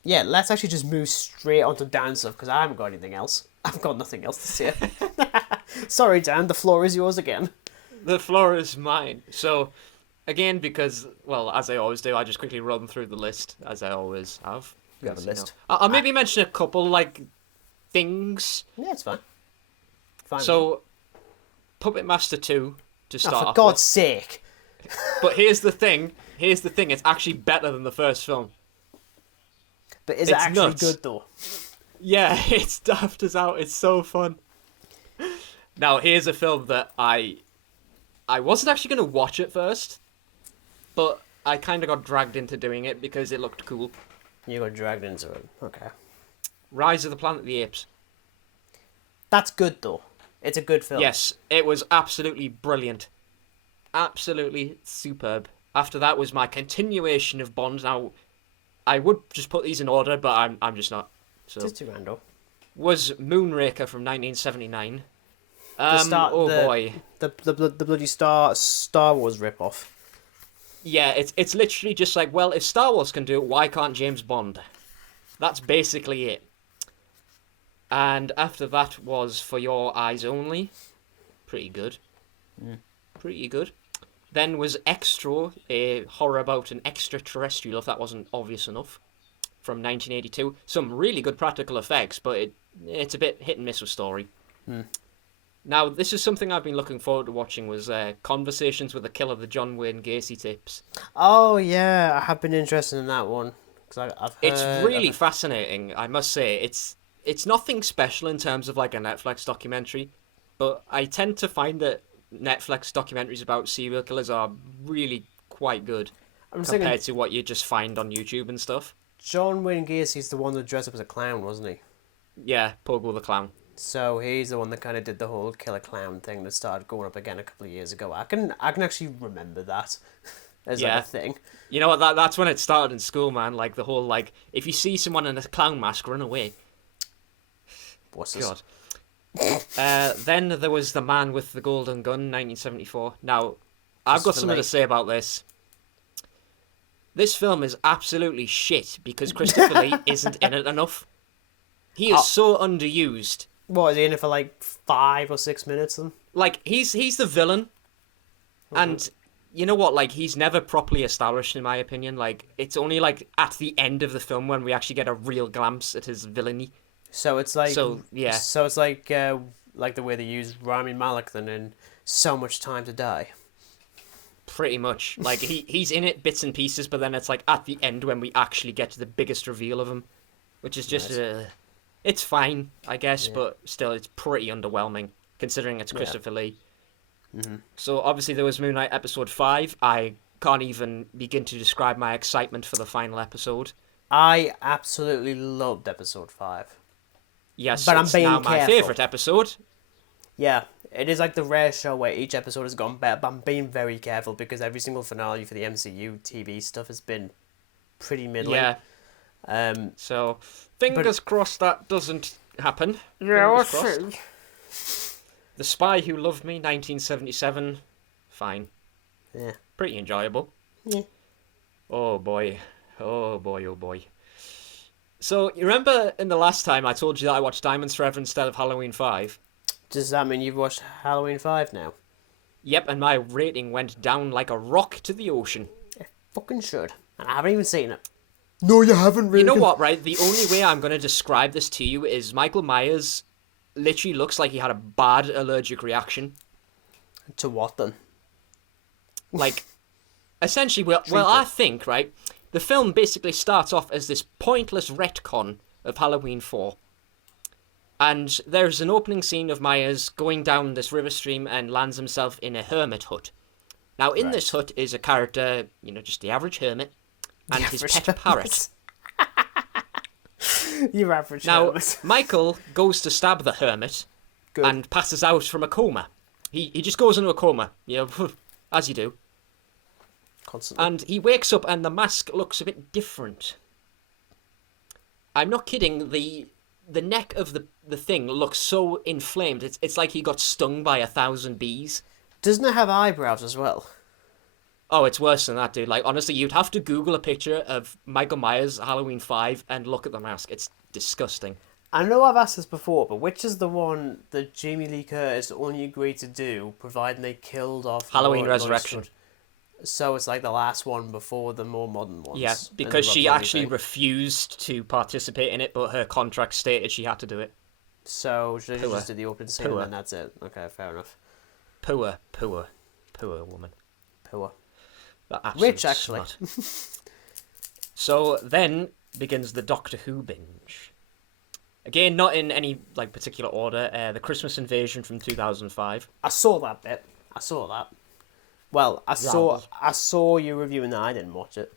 Yeah, let's actually just move straight onto Dan stuff, because I haven't got anything else. I've got nothing else to say. Sorry, Dan, the floor is yours again. The floor is mine. So, again, because, well, as I always do, I just quickly run through the list, as I always have. You have a list. I'll maybe mention a couple, like, things. Yeah, it's fine. So, Puppet Master 2, to start off for God's with. sake. But here's the thing, it's actually better than the first film. But is it actually good, though? Yeah, it's daft as out. It's so fun. Now, here's a film that I wasn't actually going to watch at first, but I kind of got dragged into doing it because it looked cool. You got dragged into it. Okay. Rise of the Planet of the Apes. That's good, though. It's a good film. Yes, it was absolutely brilliant. Absolutely superb. After that was my continuation of Bond. Now, I would just put these in order, but I'm just not. So Just too random. was Moonraker from 1979. Boy. The bloody Star Wars ripoff. Yeah, it's literally just like, well, if Star Wars can do it, why can't James Bond? That's basically it. And after that was For Your Eyes Only. Pretty good. Pretty good. Then was Extra, a horror about an extraterrestrial, if that wasn't obvious enough, from 1982. Some really good practical effects, but it's a bit hit and miss with story. Now, this is something I've been looking forward to watching, was Conversations with the Killer, the John Wayne Gacy tapes. Oh, yeah, I have been interested in that one. Cause I've heard, It's really fascinating, I must say. It's nothing special in terms of like a Netflix documentary, but I tend to find that Netflix documentaries about serial killers are really quite good compared to what you just find on YouTube and stuff. John Wayne Gacy's the one that dressed up as a clown, wasn't he? Yeah, Pogo the Clown. So he's the one that kind of did the whole killer clown thing that started going up again a couple of years ago. I can actually remember that as like a thing. You know what? That's when it started in school, man. Like the whole like, if you see someone in a clown mask, run away. What's this? God. Then there was The Man with the Golden Gun, 1974. Now, I've got something to say about this. This film is absolutely shit because Christopher Lee isn't in it enough. He is so underused. What, is he in it for like 5 or 6 minutes then? Like, he's the villain. And you know what? Like, he's never properly established, in my opinion. Like, it's only like at the end of the film when we actually get a real glimpse at his villainy. So it's like, So it's like the way they use Rami Malek then in So Much Time to Die. Pretty much. Like, he's in it bits and pieces, but then it's like at the end when we actually get to the biggest reveal of him, which is just it's fine, I guess, but still it's pretty underwhelming considering it's Christopher Lee. So obviously there was Moon Knight episode 5. I can't even begin to describe my excitement for the final episode. I absolutely loved episode 5. Yes, but it's now my favourite episode. Yeah, it is like the rare show where each episode has gone better, but I'm being very careful because every single finale for the MCU TV stuff has been pretty middling. Yeah. So, fingers crossed that doesn't happen. Yeah, we'll see. The Spy Who Loved Me, 1977. Fine. Yeah. Pretty enjoyable. Yeah. Oh boy. Oh boy, oh boy. So, you remember in the last time I told you that I watched Diamonds Forever instead of Halloween 5? Does that mean you've watched Halloween 5 now? Yep, and my rating went down like a rock to the ocean. It fucking should. And I haven't even seen it. No, you haven't, Regan. You know what, right? The only way I'm going to describe this to you is Michael Myers literally looks like he had a bad allergic reaction. To what then? Like, essentially, well, I think, right, the film basically starts off as this pointless retcon of Halloween 4. And there's an opening scene of Myers going down this river stream and lands himself in a hermit hut. Now, in this hut is a character, just the average hermit, and his pet parrot. Your average now, hermit. Michael goes to stab the hermit and passes out from a coma. He just goes into a coma, as you do. Constantly. And he wakes up and the mask looks a bit different. I'm not kidding, the neck of the thing looks so inflamed. It's like he got stung by 1,000 bees. Doesn't it have eyebrows as well? Oh, it's worse than that, dude. Like, honestly, you'd have to Google a picture of Michael Myers Halloween 5 and look at the mask. It's disgusting. I know I've asked this before, but which is the one that Jamie Lee Curtis only agreed to do, providing they killed off Halloween Laurie Resurrection. Strode? So it's like the last one before the more modern ones. Yeah, because she actually refused to participate in it, but her contract stated she had to do it. So she just did the open scene and then that's it. Okay, fair enough. Poor woman. Poor. Rich, actually. So then begins the Doctor Who binge. Again, not in any particular order. The Christmas Invasion from 2005. I saw that bit. I saw that. Well, I saw you reviewing that. I didn't watch it.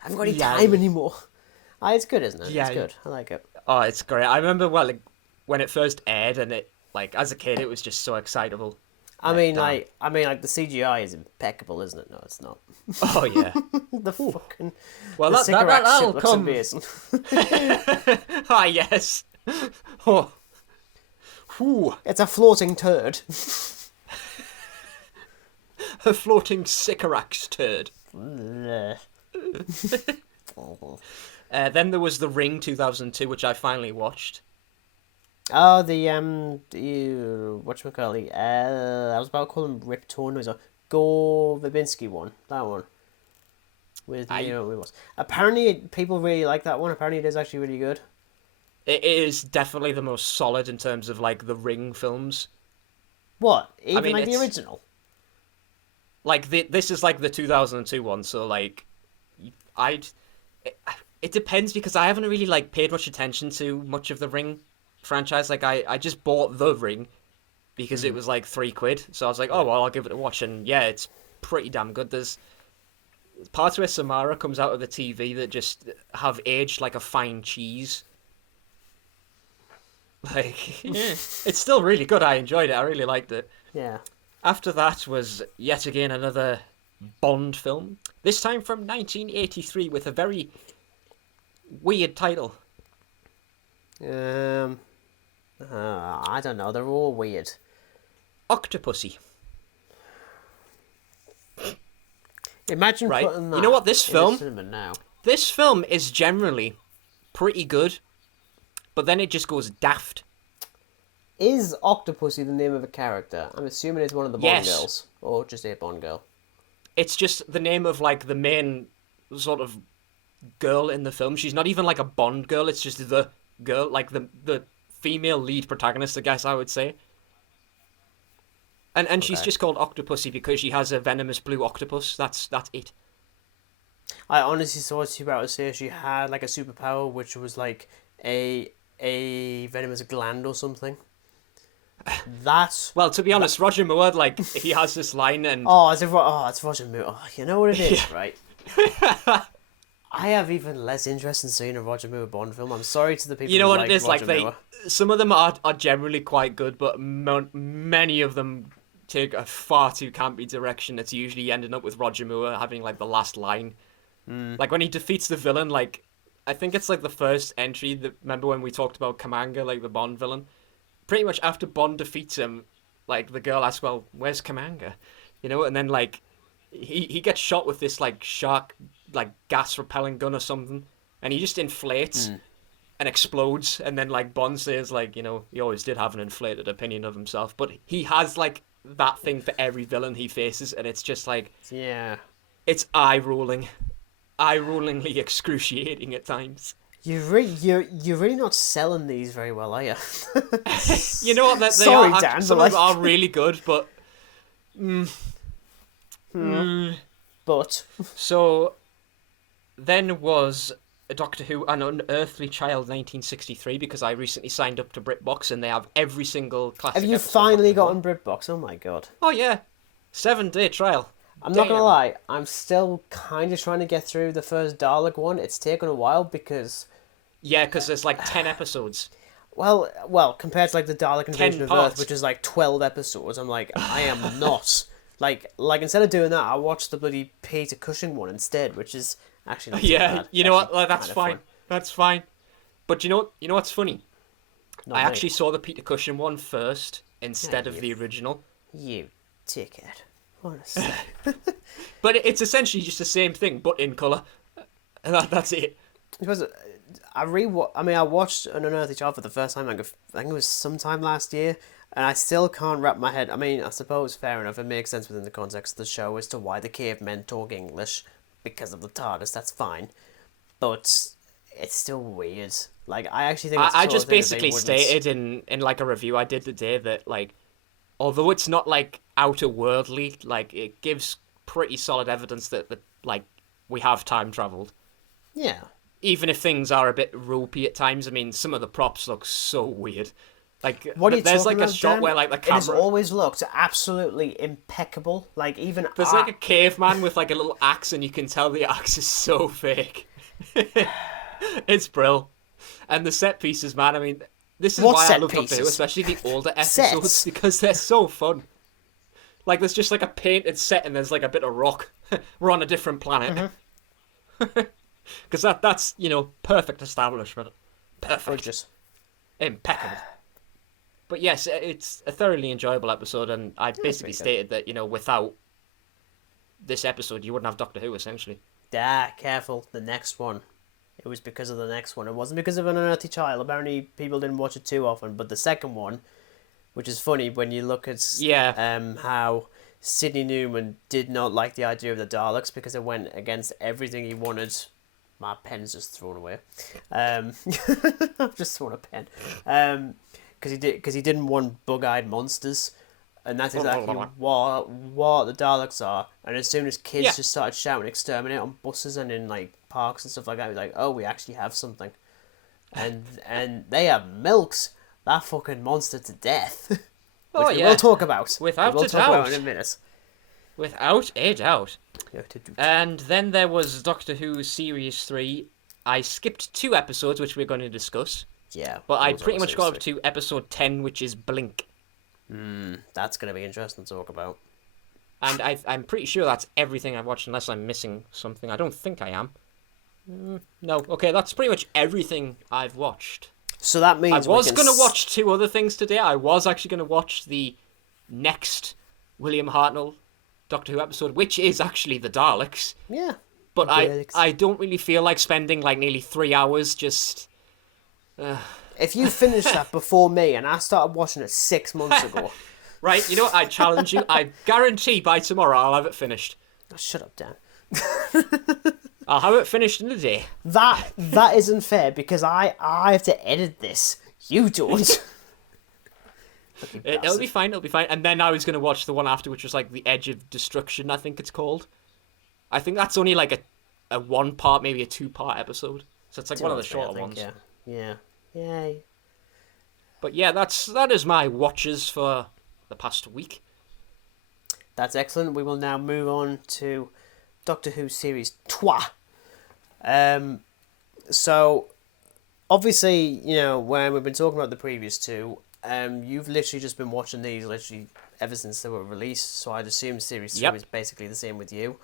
I haven't got any time anymore. It's good, isn't it? Yeah, it's good. I like it. Oh, it's great. I remember when it first aired, and it like as a kid, it was just so excitable. Damn. The CGI is impeccable, isn't it? No, it's not. Oh yeah. The fucking Well, the Sycorax that'll ship looks come. amazing. Ah yes. Oh. Whew. It's a floating turd. A floating Sycorax turd. Then there was The Ring 2002, which I finally watched. Oh, whatchamacallit? I was about to call him Rip Torn. Was a Gore Verbinski one. That one. With Naomi Watts. Apparently, people really like that one. Apparently, it is actually really good. It is definitely the most solid in terms of like the Ring films. What? Even mean, the original? Like this is like the 2002 one, so like, it depends because I haven't really like paid much attention to much of the Ring franchise. Like I just bought The Ring because it was like £3, so I was like, oh well, I'll give it a watch, and yeah, it's pretty damn good. There's parts where Samara comes out of the TV that just have aged like a fine cheese. Like, it's still really good. I enjoyed it. I really liked it. Yeah. After that was yet again another Bond film, this time from 1983 with a very weird title. I don't know. They're all weird. Octopussy. Imagine Right. putting that. You know what? This in film. the cinema now. This film is generally pretty good, but then it just goes daft. Is Octopussy the name of a character? I'm assuming it's one of the Bond girls, or just a Bond girl. It's just the name of like the main sort of girl in the film. She's not even like a Bond girl. It's just the girl, like the female lead protagonist, I guess I would say. And she's just called Octopussy because she has a venomous blue octopus. That's it. I honestly thought you were about to say she had like a superpower, which was like a venomous gland or something. That's well, to be honest, Roger Moore, like he has this line, and it's Roger Moore. Oh, you know what it is, right? I have even less interest in seeing a Roger Moore Bond film. I'm sorry to the people. You know who what like it is, Roger like Moore. some of them are generally quite good, but many of them take a far too campy direction. It's usually ending up with Roger Moore having like the last line, like when he defeats the villain. Like I think it's like the first entry. Remember when we talked about Kamanga, like the Bond villain? Pretty much after Bond defeats him, like the girl asks, "Well, where's Kamanga?" You know, and then like he gets shot with this like shark like gas repelling gun or something, and he just inflates and explodes, and then like Bond says like, you know, he always did have an inflated opinion of himself, but he has like that thing for every villain he faces, and it's just like, Yeah. it's eye-rollingly excruciating at times. You're really not selling these very well, are you? You know what? Sorry, Dan, some but of them are really good, but But so then was a Doctor Who An Unearthly Child 1963, because I recently signed up to BritBox and they have every single classic. have you episode finally of Doctor gotten BritBox? Oh my god. Who. Oh yeah, 7-day trial. I'm not gonna Damn. lie, I'm still kind of trying to get through the first Dalek one. It's taken a while because, Yeah, because there's like 10 episodes. well, compared to like the Dalek Invasion of parts. Earth, which is like 12 episodes, I'm like, I am not. Like instead of doing that, I watched the bloody Peter Cushing one instead, which is actually not too Yeah, bad. you know what? Actually That's kinda fine. fun. That's fine. But you know what's funny? Not I me. actually saw the Peter Cushing one first instead Yeah, of the original. You dickhead. What a sick. But it's essentially just the same thing, but in colour. And that's it. Because I watched An Unearthly Child for the first time, like, I think it was sometime last year, and I still can't wrap my head. I mean, I suppose, fair enough, it makes sense within the context of the show as to why the cavemen talk English because of the TARDIS, that's fine. But it's still weird. Like, I actually think it's the I sort just of thing that they basically wouldn't- stated in like a review I did today that, like, although it's not like outer worldly, like it gives pretty solid evidence that like we have time traveled. Yeah. Even if things are a bit ropey at times. I mean, some of the props look so weird. Like What are you there's talking like a about, shot Dan? where like the It has camera. always looked absolutely impeccable. Like, even There's like a caveman with like a little axe, and you can tell the axe is so fake. It's brill. And the set pieces, man. I mean, this is What why I set love Doctor Who, pieces? especially the older Sets? episodes, because they're so fun. Like, there's just like a painted set and there's like a bit of rock. We're on a different planet. Because that's, perfect establishment. Perfect. Gorgeous. Impeccable. But yes, it's a thoroughly enjoyable episode, and I basically stated that, without this episode, you wouldn't have Doctor Who, essentially. Careful. The next one. It was because of the next one. It wasn't because of An Unearthly Child. Apparently, people didn't watch it too often. But the second one, which is funny when you look at how Sidney Newman did not like the idea of the Daleks because it went against everything he wanted. My pen's just thrown away. I've just thrown a pen. Because he didn't want bug-eyed monsters. And that's exactly what the Daleks are. And as soon as kids just started shouting exterminate on buses and in like parks and stuff like that, it was like, oh, we actually have something. And they have milks that fucking monster to death. Which we will talk about. Without a doubt. In a minute. Without a doubt. And then there was Doctor Who Series 3. I skipped 2 episodes, which we're going to discuss. Yeah. But I pretty much got up to episode 10, which is Blink. That's going to be interesting to talk about. And I'm pretty sure that's everything I've watched, unless I'm missing something. I don't think I am. No. Okay, that's pretty much everything I've watched. So that means I was going to watch 2 other things today. I was actually going to watch the next William Hartnell Doctor Who episode, which is actually the Daleks. Yeah. But I don't really feel like spending like nearly 3 hours just... If you finished that before me and I started watching it 6 months ago... Right, you know what? I challenge you. I guarantee by tomorrow I'll have it finished. Oh, shut up, Dan. I'll have it finished in a day. That isn't fair because I have to edit this. You don't. It'll be fine. And then I was going to watch the one after, which was like The Edge of Destruction, I think it's called. I think that's only like a 1-part, maybe a 2-part episode. So it's like one of the shorter ones. Yeah. Yay. But yeah, that is my watches for the past week. That's excellent. We will now move on to Doctor Who Series 3. So, obviously, when we've been talking about the previous 2, you've literally just been watching these literally ever since they were released, so I'd assume Series 3 is basically the same with you.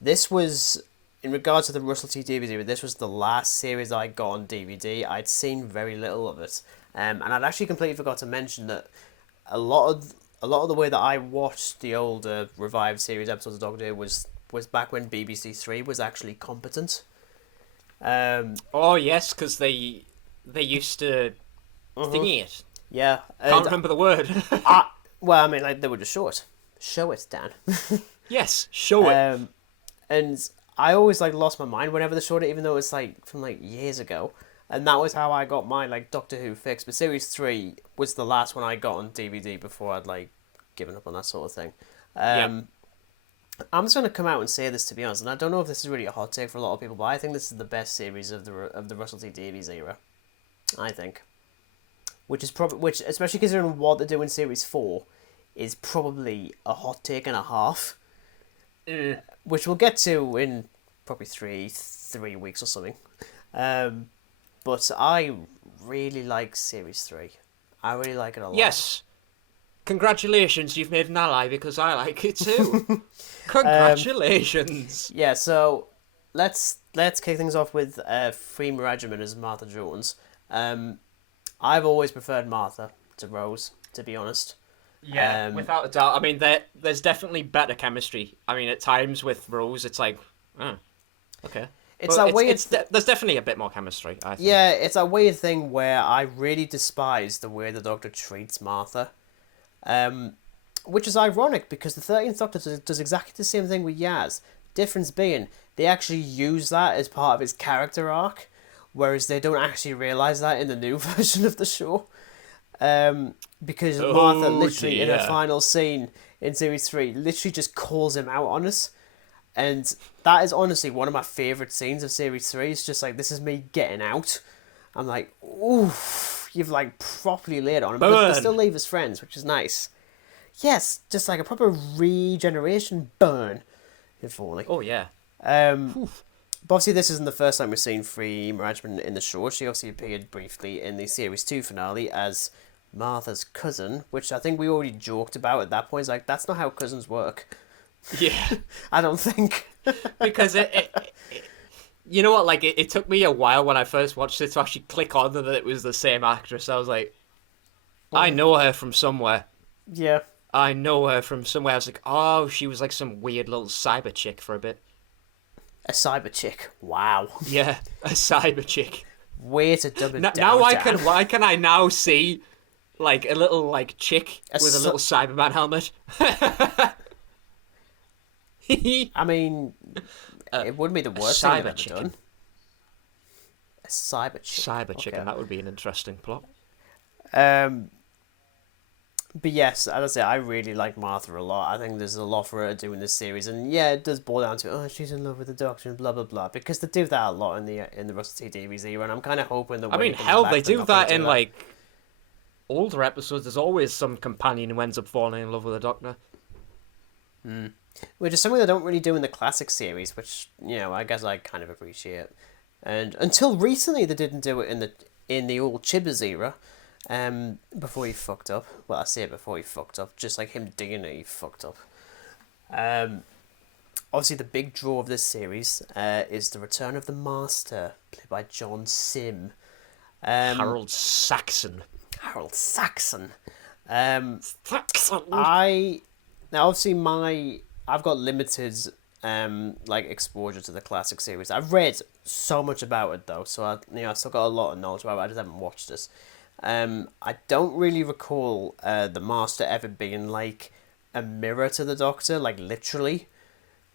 This was, in regards to the Russell T DVD, this was the last series I got on DVD. I'd seen very little of it. And I'd actually completely forgot to mention that a lot of the way that I watched the older revived series episodes of Doctor Who was back when BBC 3 was actually competent. Oh yes, because they used to thingy it. Yeah. Can't remember the word. Well, I mean, like, they would just show it. Show it, Dan. Yes, show it. And I always lost my mind whenever they showed it, even though it's from years ago. And that was how I got my Doctor Who fix. But Series 3 was the last one I got on DVD before I'd given up on that sort of thing. I'm just going to come out and say this, to be honest, and I don't know if this is really a hot take for a lot of people, but I think this is the best series of the Russell T Davies era. I think. Which, especially considering what they do in Series 4, is probably a hot take and a half. Which we'll get to in probably three weeks or something. But I really like Series 3. I really like it a lot. Yes. Congratulations, you've made an ally, because I like it too. Congratulations. Yeah, so let's kick things off with Freema Regimen as Martha Jones. I've always preferred Martha to Rose, to be honest. Yeah, without a doubt. I mean, there's definitely better chemistry. I mean, at times with Rose, it's like, okay. There's definitely a bit more chemistry, I think. Yeah, it's a weird thing where I really despise the way the Doctor treats Martha. Which is ironic, because the 13th Doctor does exactly the same thing with Yaz. Difference being, they actually use that as part of his character arc, whereas they don't actually realise that in the new version of the show. Because Martha literally, in her final scene in Series 3, literally just calls him out on us. And that is honestly one of my favourite scenes of Series 3. It's just this is me getting out. I'm like, oof, you've properly laid on him. But they still leave as friends, which is nice. Yes, just a proper regeneration burn, if only. Oh, yeah. But obviously, this isn't the first time we've seen Free Management in the show. She obviously appeared briefly in the Series 2 finale as Martha's cousin, which I think we already joked about at that point. It's like, that's not how cousins work. Yeah. I don't think. Because you know what, like, it took me a while when I first watched it to actually click on that it was the same actress. I was like, I know her from somewhere. Yeah. I know her from somewhere. I was like, oh, she was like some weird little cyber chick for a bit. A cyber chick. Wow. Yeah, a cyber chick. Way to dub it down. Now why can I now see like a little like chick with a little Cyberman helmet? I mean, it wouldn't be the worst thing I've ever done. A cyber chick. Cyber chicken. That would be an interesting plot. But yes, as I say, I really like Martha a lot. I think there's a lot for her to do in this series, and yeah, it does boil down to she's in love with the Doctor and blah blah blah, because they do that a lot in the Russell T Davies era, and I'm kind of hoping that. I mean, hell, they do that in like older episodes. There's always some companion who ends up falling in love with the Doctor. Which is something they don't really do in the classic series, which I guess I kind of appreciate. And until recently, they didn't do it in the old Chibbers era. Before he fucked up. Well, I say before he fucked up, just like him digging it, he fucked up. Obviously, the big draw of this series is the return of the Master, played by John Sim. Harold Saxon. Harold Saxon. Saxon. Now obviously I've got limited like exposure to the classic series. I've read so much about it though, so I've still got a lot of knowledge about it. I just haven't watched it. I don't really recall the Master ever being like a mirror to the Doctor, like literally.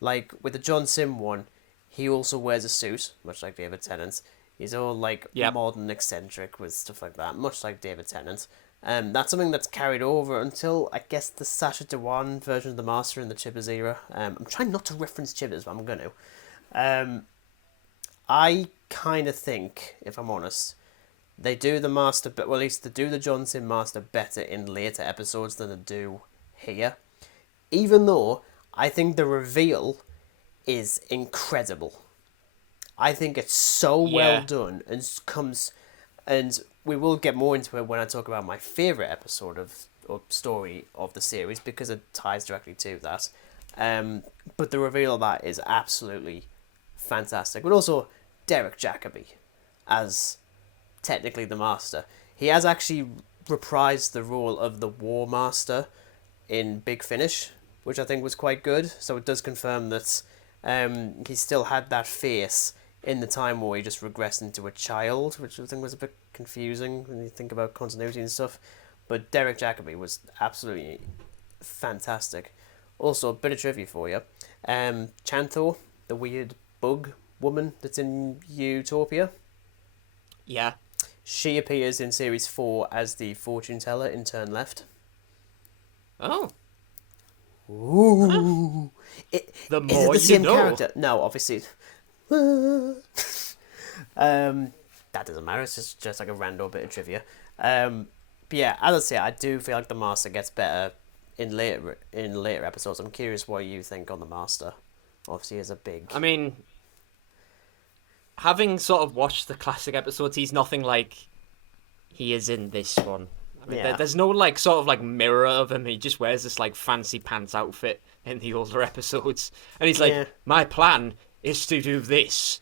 Like with the John Sim one, he also wears a suit, much like David Tennant. He's all like modern, eccentric with stuff like that, much like David Tennant. That's something that's carried over until I guess the Sacha Dhawan version of the Master in the Chibbers era. I'm trying not to reference Chibbers, but I'm going to. I kind of think, if I'm honest, they do the Master, but well, at least they do the John Sim Master better in later episodes than they do here. Even though I think the reveal is incredible. I think it's so well done and and we will get more into it when I talk about my favourite episode or story of the series, because it ties directly to that. But the reveal of that is absolutely fantastic. But also Derek Jacobi as technically the Master. He has actually reprised the role of the War Master in Big Finish, which I think was quite good. So it does confirm that he still had that face in the Time War. He just regressed into a child, which I think was a bit confusing when you think about continuity and stuff. But Derek Jacobi was absolutely fantastic. Also, a bit of trivia for you. Chanthor, the weird bug woman that's in Utopia. Yeah. She appears in Series 4 as the fortune teller in Turn Left. Oh. Ooh. The more is it the same you know. character? No, obviously. That doesn't matter. It's just like a random bit of trivia. But yeah, as I say, I do feel like the Master gets better in later episodes. I'm curious what you think on the Master. Obviously, is a big. I mean, having sort of watched the classic episodes, he's nothing like he is in this one. I mean, there's no like sort of like mirror of him. He just wears this like fancy pants outfit in the older episodes, and he's like, "My plan is to do this."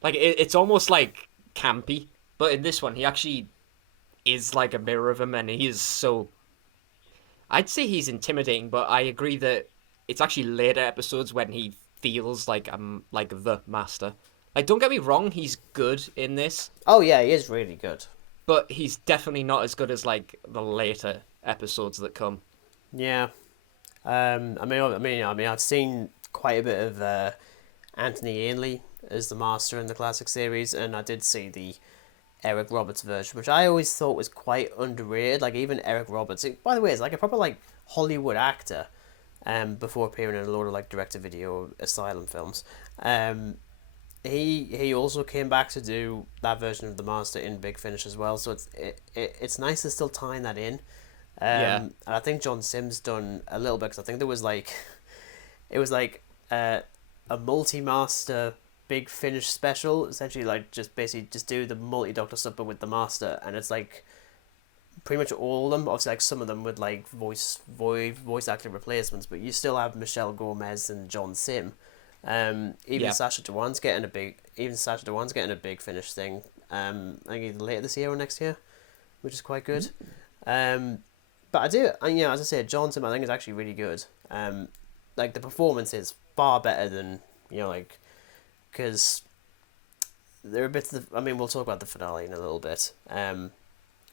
Like it's almost like campy, but in this one, he actually is like a mirror of him, and he is so. I'd say he's intimidating, but I agree that it's actually later episodes when he feels like the Master. Like, don't get me wrong, he's good in this. Oh yeah, he is really good. But he's definitely not as good as like the later episodes that come. Yeah, I mean, I've seen quite a bit of Anthony Ainley as the Master in the classic series, and I did see the Eric Roberts version, which I always thought was quite underrated. Like even Eric Roberts, by the way, is like a proper like Hollywood actor. Before appearing in a lot of like direct-to-video asylum films. He also came back to do that version of the Master in Big Finish as well, so it's nice to still tying that in. And I think John Sim's done a little bit, because I think there was like, it was like a multi-Master big finish special. Essentially, like just basically just do the multi-Doctor stuff but with the Master, and it's like pretty much all of them. Obviously, like some of them with like voice actor replacements, but you still have Michelle Gomez and John Sim. Even Sacha Dhawan's getting a big finish thing. I think either later this year or next year, which is quite good. But I do, and as I said, John Sim I think is actually really good. Like the performance is far better than like, because there are bits of, I mean, we'll talk about the finale in a little bit.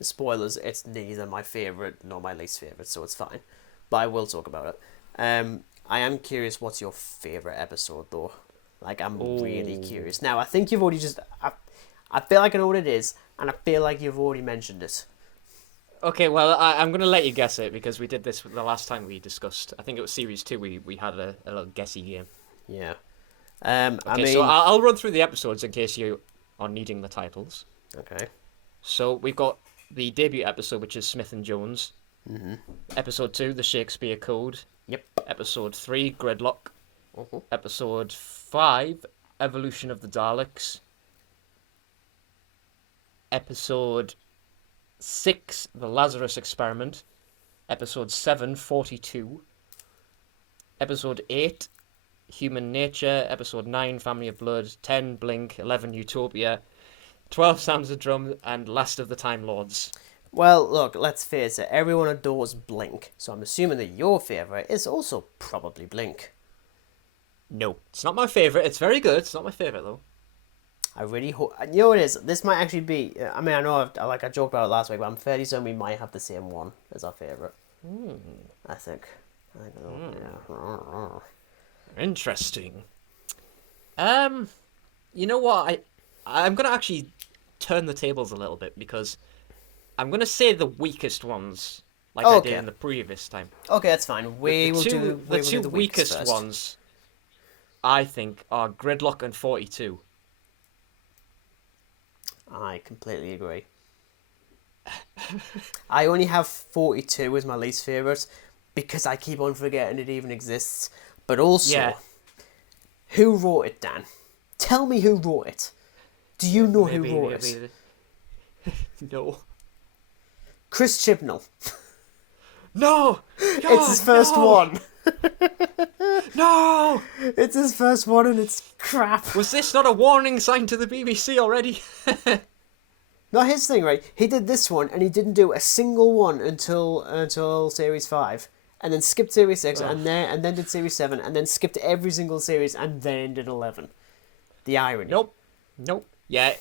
Spoilers, it's neither my favourite nor my least favourite, so it's fine. But I will talk about it. I am curious, what's your favourite episode, though? Like, I'm really curious. Now, I think you've already I feel like I know what it is, and I feel like you've already mentioned it. Okay, well, I'm going to let you guess it, because we did this the last time we discussed. I think it was Series 2, we had a little guessy game. Yeah. Okay, so I'll run through the episodes in case you are needing the titles. Okay. So we've got the debut episode, which is Smith and Jones. Mm-hmm. Episode 2, The Shakespeare Code. Yep. Episode 3, Gridlock. Uh-huh. Episode 5, Evolution of the Daleks. Episode 6, The Lazarus Experiment. Episode 7, 42. Episode 8, Human Nature. Episode 9, Family of Blood. 10, Blink. 11, Utopia. 12, Sounds of Drum. And Last of the Time Lords. Well, look, let's face it, everyone adores Blink, so I'm assuming that your favourite is also probably Blink. No, it's not my favourite. It's very good. It's not my favourite, though. I really hope... You know what it is? This might actually be... I mean, I know I joked about it last week, but I'm fairly certain we might have the same one as our favourite. I think. Yeah. Interesting. You know what? I'm going to actually turn the tables a little bit, because I'm going to say the weakest ones, like I did in the previous time. Okay, that's fine. The two weakest first. ones, I think, are Gridlock and 42. I completely agree. I only have 42 as my least favourite because I keep on forgetting it even exists. But also, who wrote it, Dan? Tell me who wrote it. Do you know who wrote it? No. Chris Chibnall. No! It's his first one. No! It's his first one and it's crap. Was this not a warning sign to the BBC already? Not his thing, right? He did this one and he didn't do a single one until Series 5. And then skipped Series 6 and then did Series 7 and then skipped every single series and then did 11. The irony. Nope. Yeah,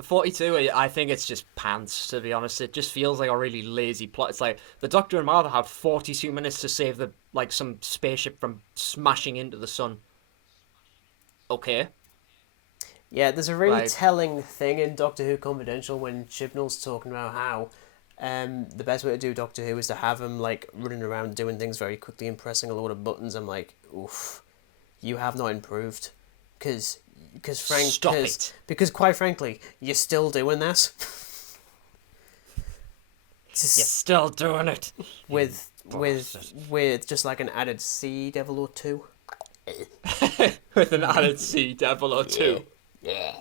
42, I think it's just pants, to be honest. It just feels like a really lazy plot. It's like the Doctor and Martha had 42 minutes to save some spaceship from smashing into the sun. Okay. Yeah, there's a really telling thing in Doctor Who Confidential when Chibnall's talking about how the best way to do Doctor Who is to have him like running around doing things very quickly and pressing a load of buttons. I'm like, oof, you have not improved. Because quite frankly, you're still doing that. You're still doing it. With just like an added C devil or two. With an added C devil or two. Yeah.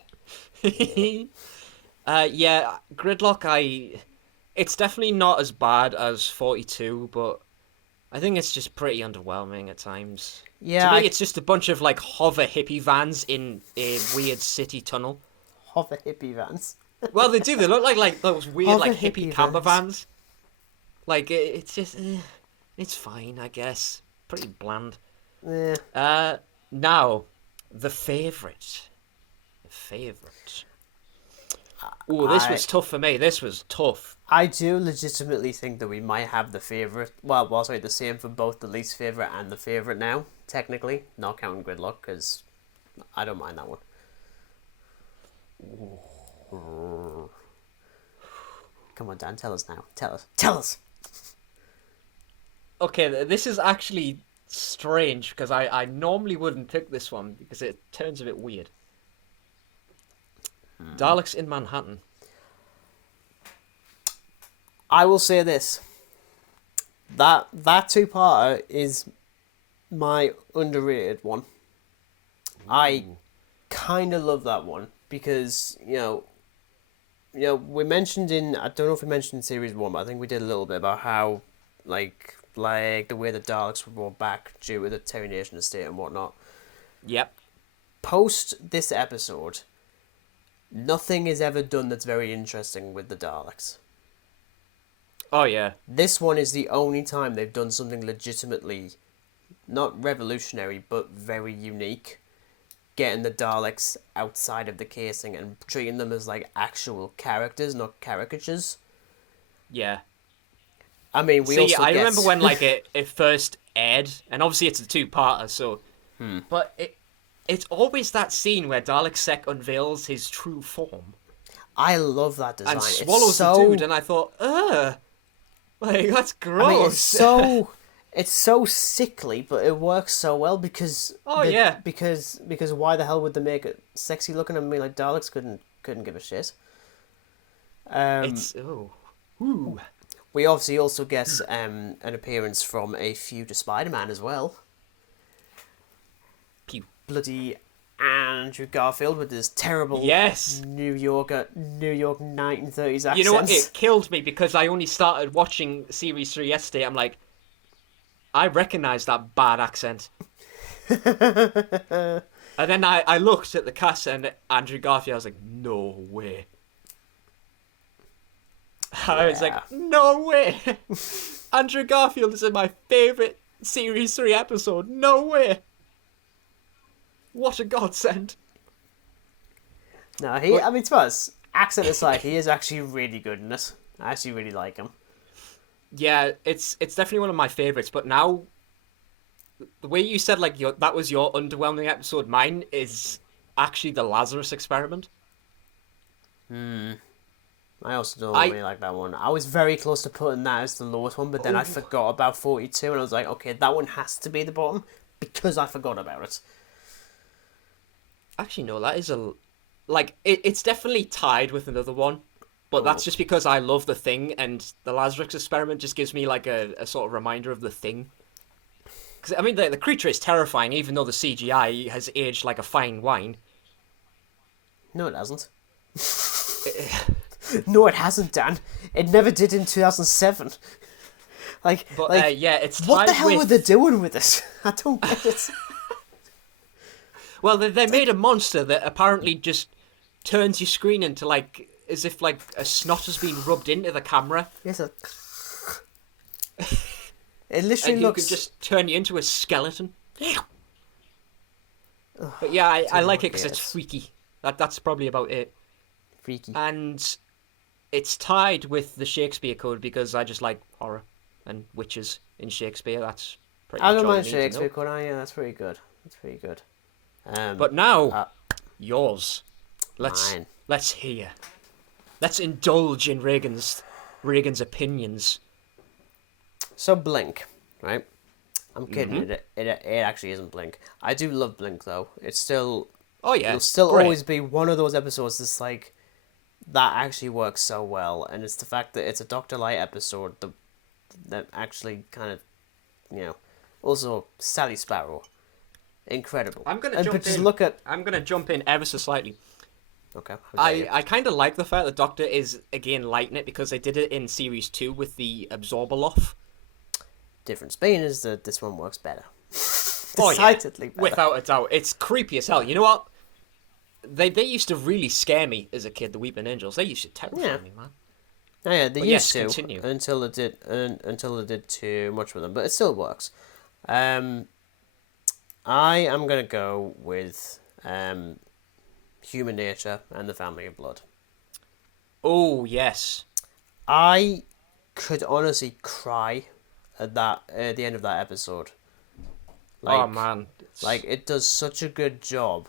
Gridlock, it's definitely not as bad as 42, but I think it's just pretty underwhelming at times. Yeah, to me, it's just a bunch of like hover hippie vans in a weird city tunnel. Hover hippie vans. Well, they do. They look like those weird Hover hippie camper vans. Like it's just, it's fine, I guess. Pretty bland. Yeah. Now, the favourite. Oh, this was tough for me. This was tough. I do legitimately think that we might have the favourite. Well, sorry, the same for both the least favourite and the favourite now. Technically, not counting Gridlock, because I don't mind that one. Ooh. Come on, Dan, tell us now. Tell us. Okay, this is actually strange, because I normally wouldn't pick this one, because it turns a bit weird. Daleks in Manhattan. I will say this. That two-parter is my underrated one. I kind of love that one because we mentioned I don't know if we mentioned in series 1, but I think we did a little bit about how like the way the Daleks were brought back due to the Terry Nation estate and whatnot. Yep. Post this episode, nothing is ever done that's very interesting with the Daleks. Oh yeah. This one is the only time they've done something legitimately, not revolutionary, but very unique. Getting the Daleks outside of the casing and treating them as like actual characters, not caricatures. Yeah. I mean, I remember when like it first aired, and obviously it's a two-parter, so. But it's always that scene where Dalek Sec unveils his true form. I love that design. And swallows the dude, and I thought, like that's gross. I mean, it's so sickly, but it works so well because because why the hell would they make it sexy looking? I mean, like Daleks couldn't give a shit. We obviously also get an appearance from a future Spider-Man as well. Pew. Bloody Andrew Garfield with his terrible New York 1930s accent. You know what? It killed me because I only started watching Series 3 yesterday. I'm like, I recognise that bad accent. And then I looked at the cast and Andrew Garfield. I was like, no way. I was like, no way. Andrew Garfield is in my favourite Series 3 episode. No way. What a godsend. No, I mean, to us, accent aside, he is actually really good in this. I actually really like him. Yeah, it's definitely one of my favourites, but now, the way you said, like, that was your underwhelming episode, mine is actually the Lazarus Experiment. I also don't really like that one. I was very close to putting that as the lowest one, but then I forgot about 42, and I was like, okay, that one has to be the bottom, because I forgot about it. Actually, no, that is it's definitely tied with another one, but that's just because I love The Thing, and the Lazarus Experiment just gives me, like, a sort of reminder of The Thing. Because, I mean, the creature is terrifying, even though the CGI has aged like a fine wine. No, it hasn't. No, it hasn't, Dan. It never did in 2007. It's what the hell were they doing with this? I don't get it. Well, they made a monster that apparently just turns your screen into, like, as if, like, a snot has been rubbed into the camera. Yes, it literally and looks... you can just turn you into a skeleton. But yeah, I like it because it's freaky. That's probably about it. Freaky. And it's tied with the Shakespeare Code because I just like horror and witches in Shakespeare. That's pretty much I don't all mind you need Shakespeare to know. Code. Yeah, that's pretty good. That's pretty good. But now, yours. Let's hear. Let's indulge in Regan's opinions. So Blink, right? I'm kidding. It actually isn't Blink. I do love Blink though. It's still. Oh yeah. It'll still great. always be one of those episodes that's like that actually works so well, and it's the fact that it's a Dr. Light episode that actually kind of, also Sally Sparrow, incredible. I'm gonna jump in ever so slightly. Okay. I kind of like the fact that Doctor is again lighting it because they did it in Series 2 with the Absorbaloff. Difference being is that this one works better. Decidedly better. Without a doubt. It's creepy as hell. You know what? They used to really scare me as a kid, the Weeping Angels. They used to terrify me, man. Oh yeah, they used to continue. until they did too much with them, but it still works. I am gonna go with Human Nature and the Family of Blood. Oh yes. I could honestly cry at the end of that episode. Oh man, like it does such a good job.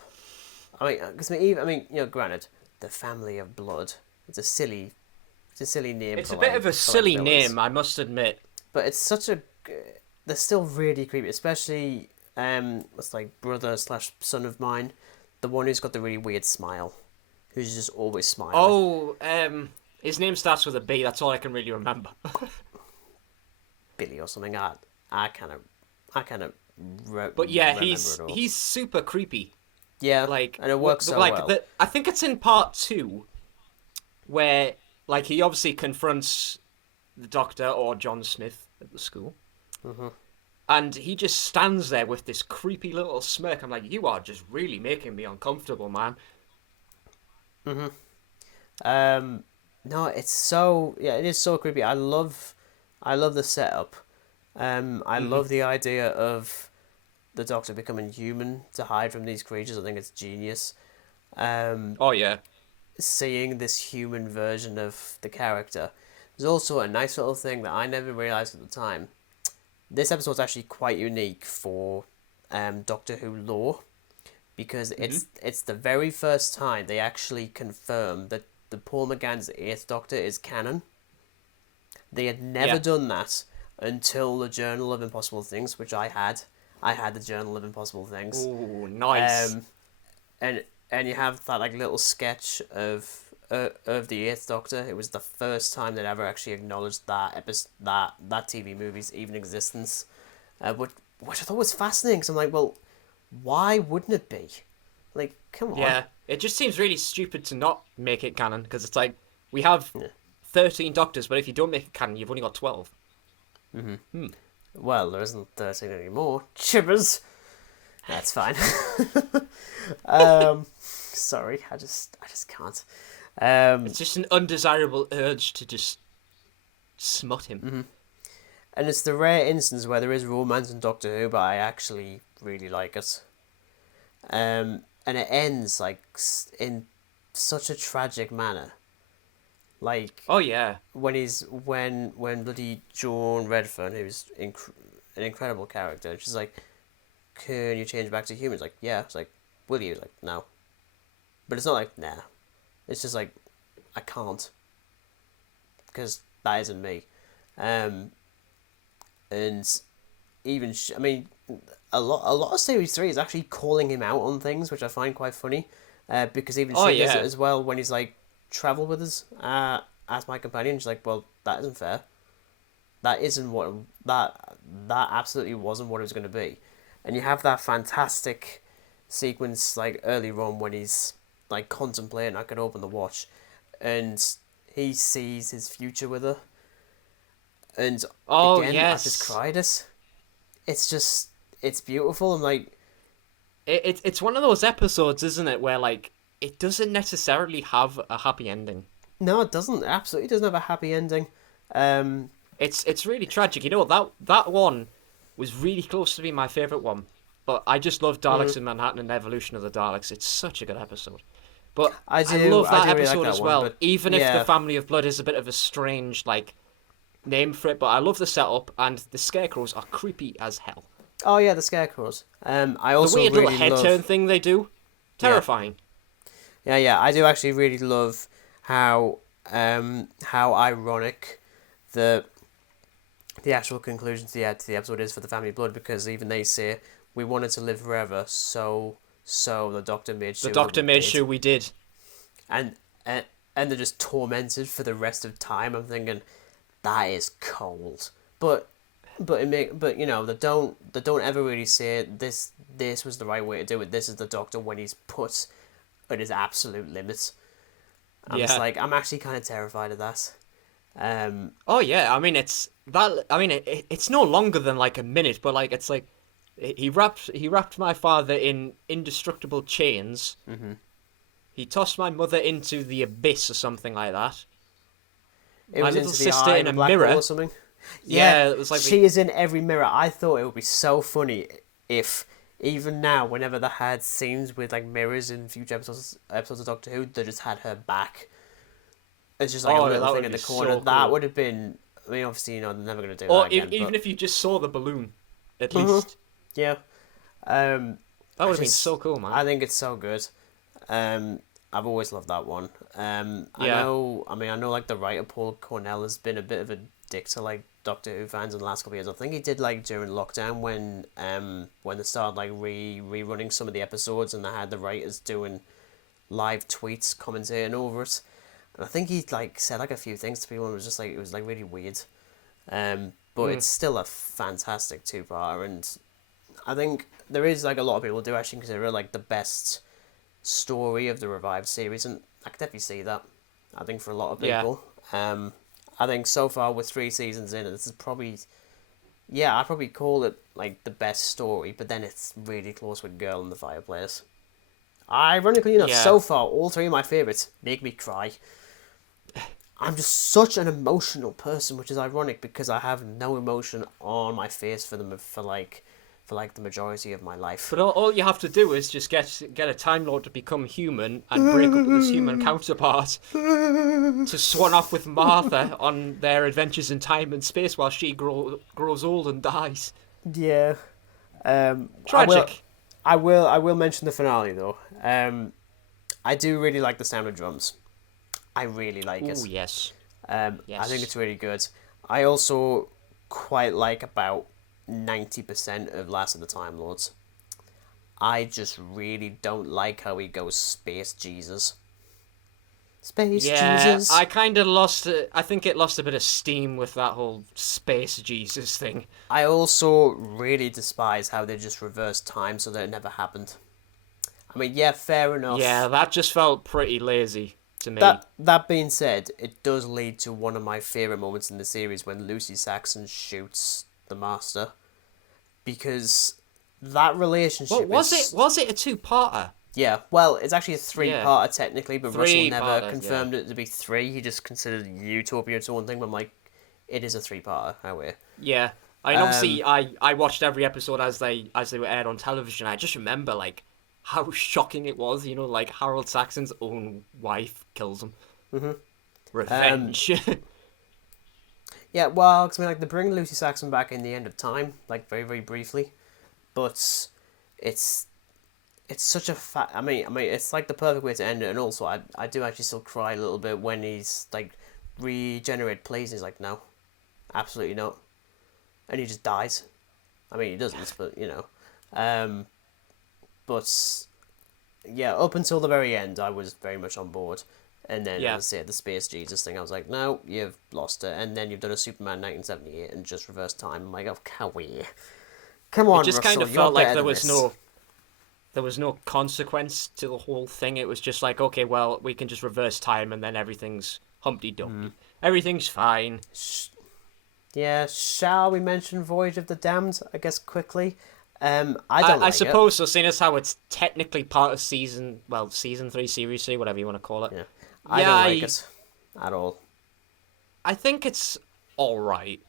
I mean, granted, the Family of Blood. It's a silly name. It's a bit of a silly name, I must admit. But it's such a. They're still really creepy, especially what's like brother/son of mine, the one who's got the really weird smile, who's just always smiling. Oh, his name starts with a B. That's all I can really remember. Billy or something. I kind of. But yeah, he's super creepy. Yeah, Like, and it works so well. I think it's in part 2 where, like, he obviously confronts the Doctor or John Smith at the school. Mm-hmm. And he just stands there with this creepy little smirk. I'm like, you are just really making me uncomfortable, man. Mm-hmm. No, it is so creepy. I love the setup. I love the idea of the Doctor becoming human to hide from these creatures. I think it's genius. Oh, yeah. Seeing this human version of the character. There's also a nice little thing that I never realized at the time. This episode's actually quite unique for Doctor Who lore because it's the very first time they actually confirm that the Paul McGann's Eighth Doctor is canon. They had never done that until the Journal of Impossible Things, which I had. I had the Journal of Impossible Things. Ooh, nice. And you have that like little sketch of the Eighth Doctor. It was the first time they'd ever actually acknowledged that TV movie's even existence, which I thought was fascinating. Because I'm like, well, why wouldn't it be? Like, come on. Yeah, it just seems really stupid to not make it canon because it's like we have 13 Doctors, but if you don't make it canon, you've only got 12. Well, there isn't 13 anymore. Chibbers. That's fine. Sorry, I just can't. It's just an undesirable urge to just smut him. And it's the rare instance where there is romance in Doctor Who, but I actually really like it. And it ends like in such a tragic manner. Like, oh yeah, when bloody Joan Redfern, who's an incredible character, she's like, "Can you change back to humans?" Like, yeah. It's like, "Will you?" Like, no. But it's not like, nah. It's just like, I can't, because that isn't me. And even I mean, a lot of Series 3 is actually calling him out on things, which I find quite funny. Because even she does it as well when he's like, travel with us as my companion. She's like, well, that isn't fair. That isn't what that absolutely wasn't what it was going to be. And you have that fantastic sequence like earlier on when he's like contemplating, I could open the watch, and he sees his future with her. And again, I just cried it. It's beautiful. I'm like, it's one of those episodes, isn't it, where like it doesn't necessarily have a happy ending. No, it doesn't. It absolutely doesn't have a happy ending. It's really tragic. You know, that one was really close to being my favourite one. But I just love Daleks in Manhattan and the Evolution of the Daleks. It's such a good episode. But I love that episode really like that as well. One, even if the Family of Blood is a bit of a strange like name for it, but I love the setup, and the scarecrows are creepy as hell. Oh yeah, the scarecrows. I also the weird really little head turn thing they do, terrifying. Yeah. I do actually really love how ironic the actual conclusion to the episode is for the Family of Blood, because even they say we wanted to live forever, so the Doctor made sure we did, and they're just tormented for the rest of time. I'm thinking that is cold, but you know, they don't ever really say this was the right way to do it. This is the Doctor when he's put at his absolute limits. I'm just like, I'm actually kind of terrified of that. Oh yeah, I mean it's that. I mean it's no longer than like a minute, but like it's like he wrapped my father in indestructible chains. Mm-hmm. He tossed my mother into the abyss or something like that. It my was little into sister in a mirror or something. Yeah, it was like she is in every mirror. I thought it would be so funny if even now, whenever they had scenes with like mirrors in future episodes of Doctor Who, they just had her back. It's just like a little thing in the corner. So cool. That would have been. I mean, obviously, you know, they're never going to do that again. Even if you just saw the balloon, at least. Yeah. That would have been so cool, man. I think it's so good. I've always loved that one. I know like the writer Paul Cornell has been a bit of a dick to like Doctor Who fans in the last couple of years. I think he did like during lockdown when they started like rerunning some of the episodes, and they had the writers doing live tweets commentating over it. And I think he like said like a few things to people, and it was like really weird. But it's still a fantastic two-parter, and I think there is like a lot of people do actually consider it like the best story of the revived series, and I could definitely see that. I think for a lot of Yeah. people. I think so far with 3 seasons in, this is probably, yeah, I'd probably call it like the best story, but then it's really close with Girl in the Fireplace. Ironically enough, Yeah. so far, all three of my favourites make me cry. I'm just such an emotional person, which is ironic because I have no emotion on my face for the majority of my life. But all you have to do is just get a Time Lord to become human and break up with his human counterpart to swan off with Martha on their adventures in time and space while she grows old and dies. Yeah. Tragic. I will mention the finale though. I do really like the sound of drums. I really like it. Oh yes. I Yes. think it's really good. I also quite like about 90% of Last of the Time Lords. I just really don't like how he goes Space Jesus. Space Yeah, Jesus. I kind of lost it. I think it lost a bit of steam with that whole space Jesus thing. I also really despise how they just reversed time so that it never happened. I mean, yeah, fair enough. Yeah, that just felt pretty lazy to me. That being said, it does lead to one of my favourite moments in the series when Lucy Saxon shoots the Master. Because that relationship What was it? Was it a two-parter? Yeah, well, it's actually a three-parter technically, but Russell never Three-parter, confirmed it to be three. He just considered Utopia its own thing, but I'm like, it is a three-parter, however. Yeah, I mean, obviously I watched every episode as they were aired on television. I just remember like how shocking it was. You know, like Harold Saxon's own wife kills him. Mm-hmm. Revenge. Yeah, well, because I mean, like, they bring Lucy Saxon back in the end of time, like, very, very briefly, but it's such a I mean, it's like the perfect way to end it, and also I do actually still cry a little bit when he's like regenerate plays, and he's like, no, absolutely not, and he just dies. I mean, he doesn't, but you know, but yeah, up until the very end, I was very much on board. And then, Yeah. as I say, the Space Jesus thing, I was like, no, you've lost it. And then you've done a Superman 1978 and just reversed time. I'm like, oh, come on, It just Russell, kind of you're felt like better there than was this. no consequence to the whole thing. It was just like, okay, well, we can just reverse time and then everything's Humpty Dumpty. Everything's fine. Yeah, shall we mention Voyage of the Damned, I guess, quickly? I I suppose so, seeing as how it's technically part of season 3, series 3, whatever you want to call it. Yeah. I don't like it at all. I think it's alright.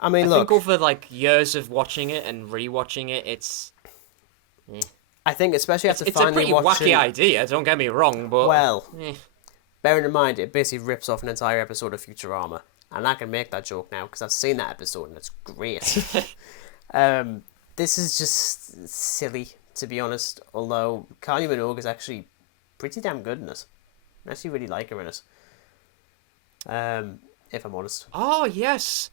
I mean, I look, think over like years of watching it and rewatching it, it's I think especially after it's a finally pretty watching... wacky idea, don't get me wrong, but Well, eh. bearing in mind, it basically rips off an entire episode of Futurama. And I can make that joke now, because I've seen that episode, and it's great. This is just silly, to be honest. Although Kylie Minogue is actually pretty damn good in it. I actually really like her in it. If I'm honest. Oh yes.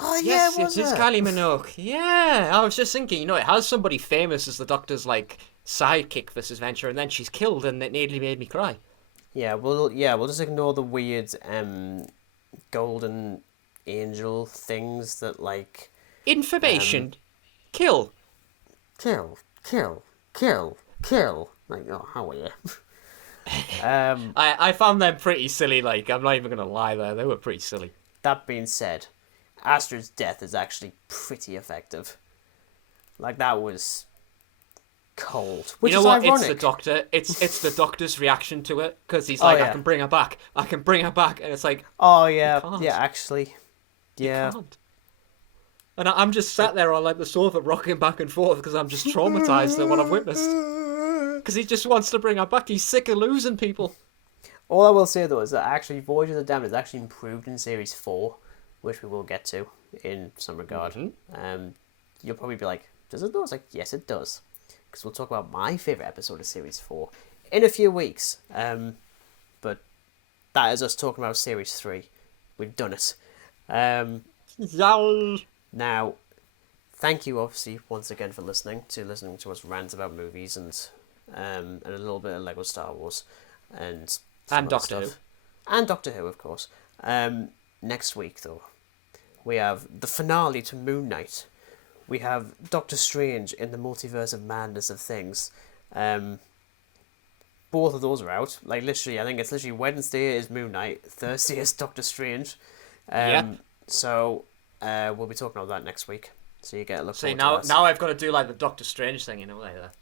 Oh Yes, yeah, was it is it? Kylie Minogue. Yeah, I was just thinking, it has somebody famous as the Doctor's like sidekick for this adventure, and then she's killed, and it nearly made me cry. Yeah, we'll just ignore the weird golden angel things that like Information, kill. kill. Like, oh, how are you? I found them pretty silly. Like, I'm not even gonna lie, they were pretty silly. That being said, Astrid's death is actually pretty effective. Like, that was cold. Which You know is what? ironic. It's the Doctor. It's the Doctor's reaction to it, because he's like, yeah. I can bring her back. I can bring her back, and it's like, Oh yeah, can't. yeah. Actually, yeah. can't. And I'm just sat there on like the sofa, rocking back and forth because I'm just traumatized at what I've witnessed. Because he just wants to bring her back. He's sick of losing people. All I will say though is that actually Voyage of the Damned is actually improved in Series 4, which we will get to in some regard. You'll probably be like, does it though? It's like, yes it does. Because we'll talk about my favourite episode of Series 4 in a few weeks. But that is us talking about Series 3. We've done it. Now, thank you obviously once again for listening to us rant about movies and a little bit of Lego Star Wars and Doctor Who. And Doctor Who, of course. Next week though, we have the finale to Moon Knight. We have Doctor Strange in the Multiverse of Madness of Things. both of those are out. Like literally, I think it's literally Wednesday is Moon Knight, Thursday is Doctor Strange. Yep. So we'll be talking about that next week. So you get a look. See, forward to now that. I've got to do like the Doctor Strange thing, like that.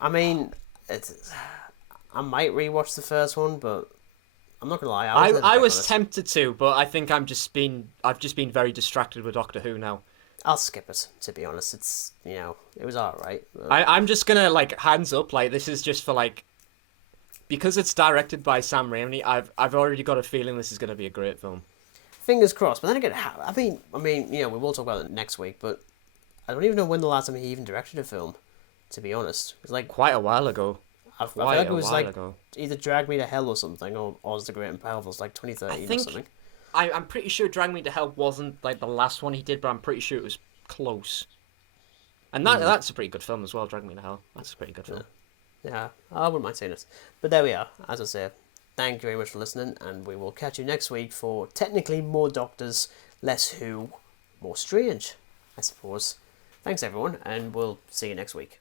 I mean, I might rewatch the first one, but I'm not gonna lie. I was tempted to, but I think I've just been very distracted with Doctor Who now. I'll skip it, to be honest. It's, it was alright. I'm just gonna, like, hands up, like, this is just for, like, because it's directed by Sam Raimi, I've already got a feeling this is gonna be a great film. Fingers crossed. But then again, I mean, we will talk about it next week, but I don't even know when the last time he even directed a film, to be honest. It was like quite a while ago. I feel like it was like either Drag Me to Hell or something, or Oz the Great and Powerful. It's like 2013 or something. I'm pretty sure Drag Me to Hell wasn't like the last one he did, but I'm pretty sure it was close. And that's a pretty good film as well, Drag Me to Hell. That's a pretty good film. Yeah, I wouldn't mind seeing it. But there we are. As I say, thank you very much for listening, and we will catch you next week for technically more Doctors, less Who, more Strange, I suppose. Thanks everyone, and we'll see you next week.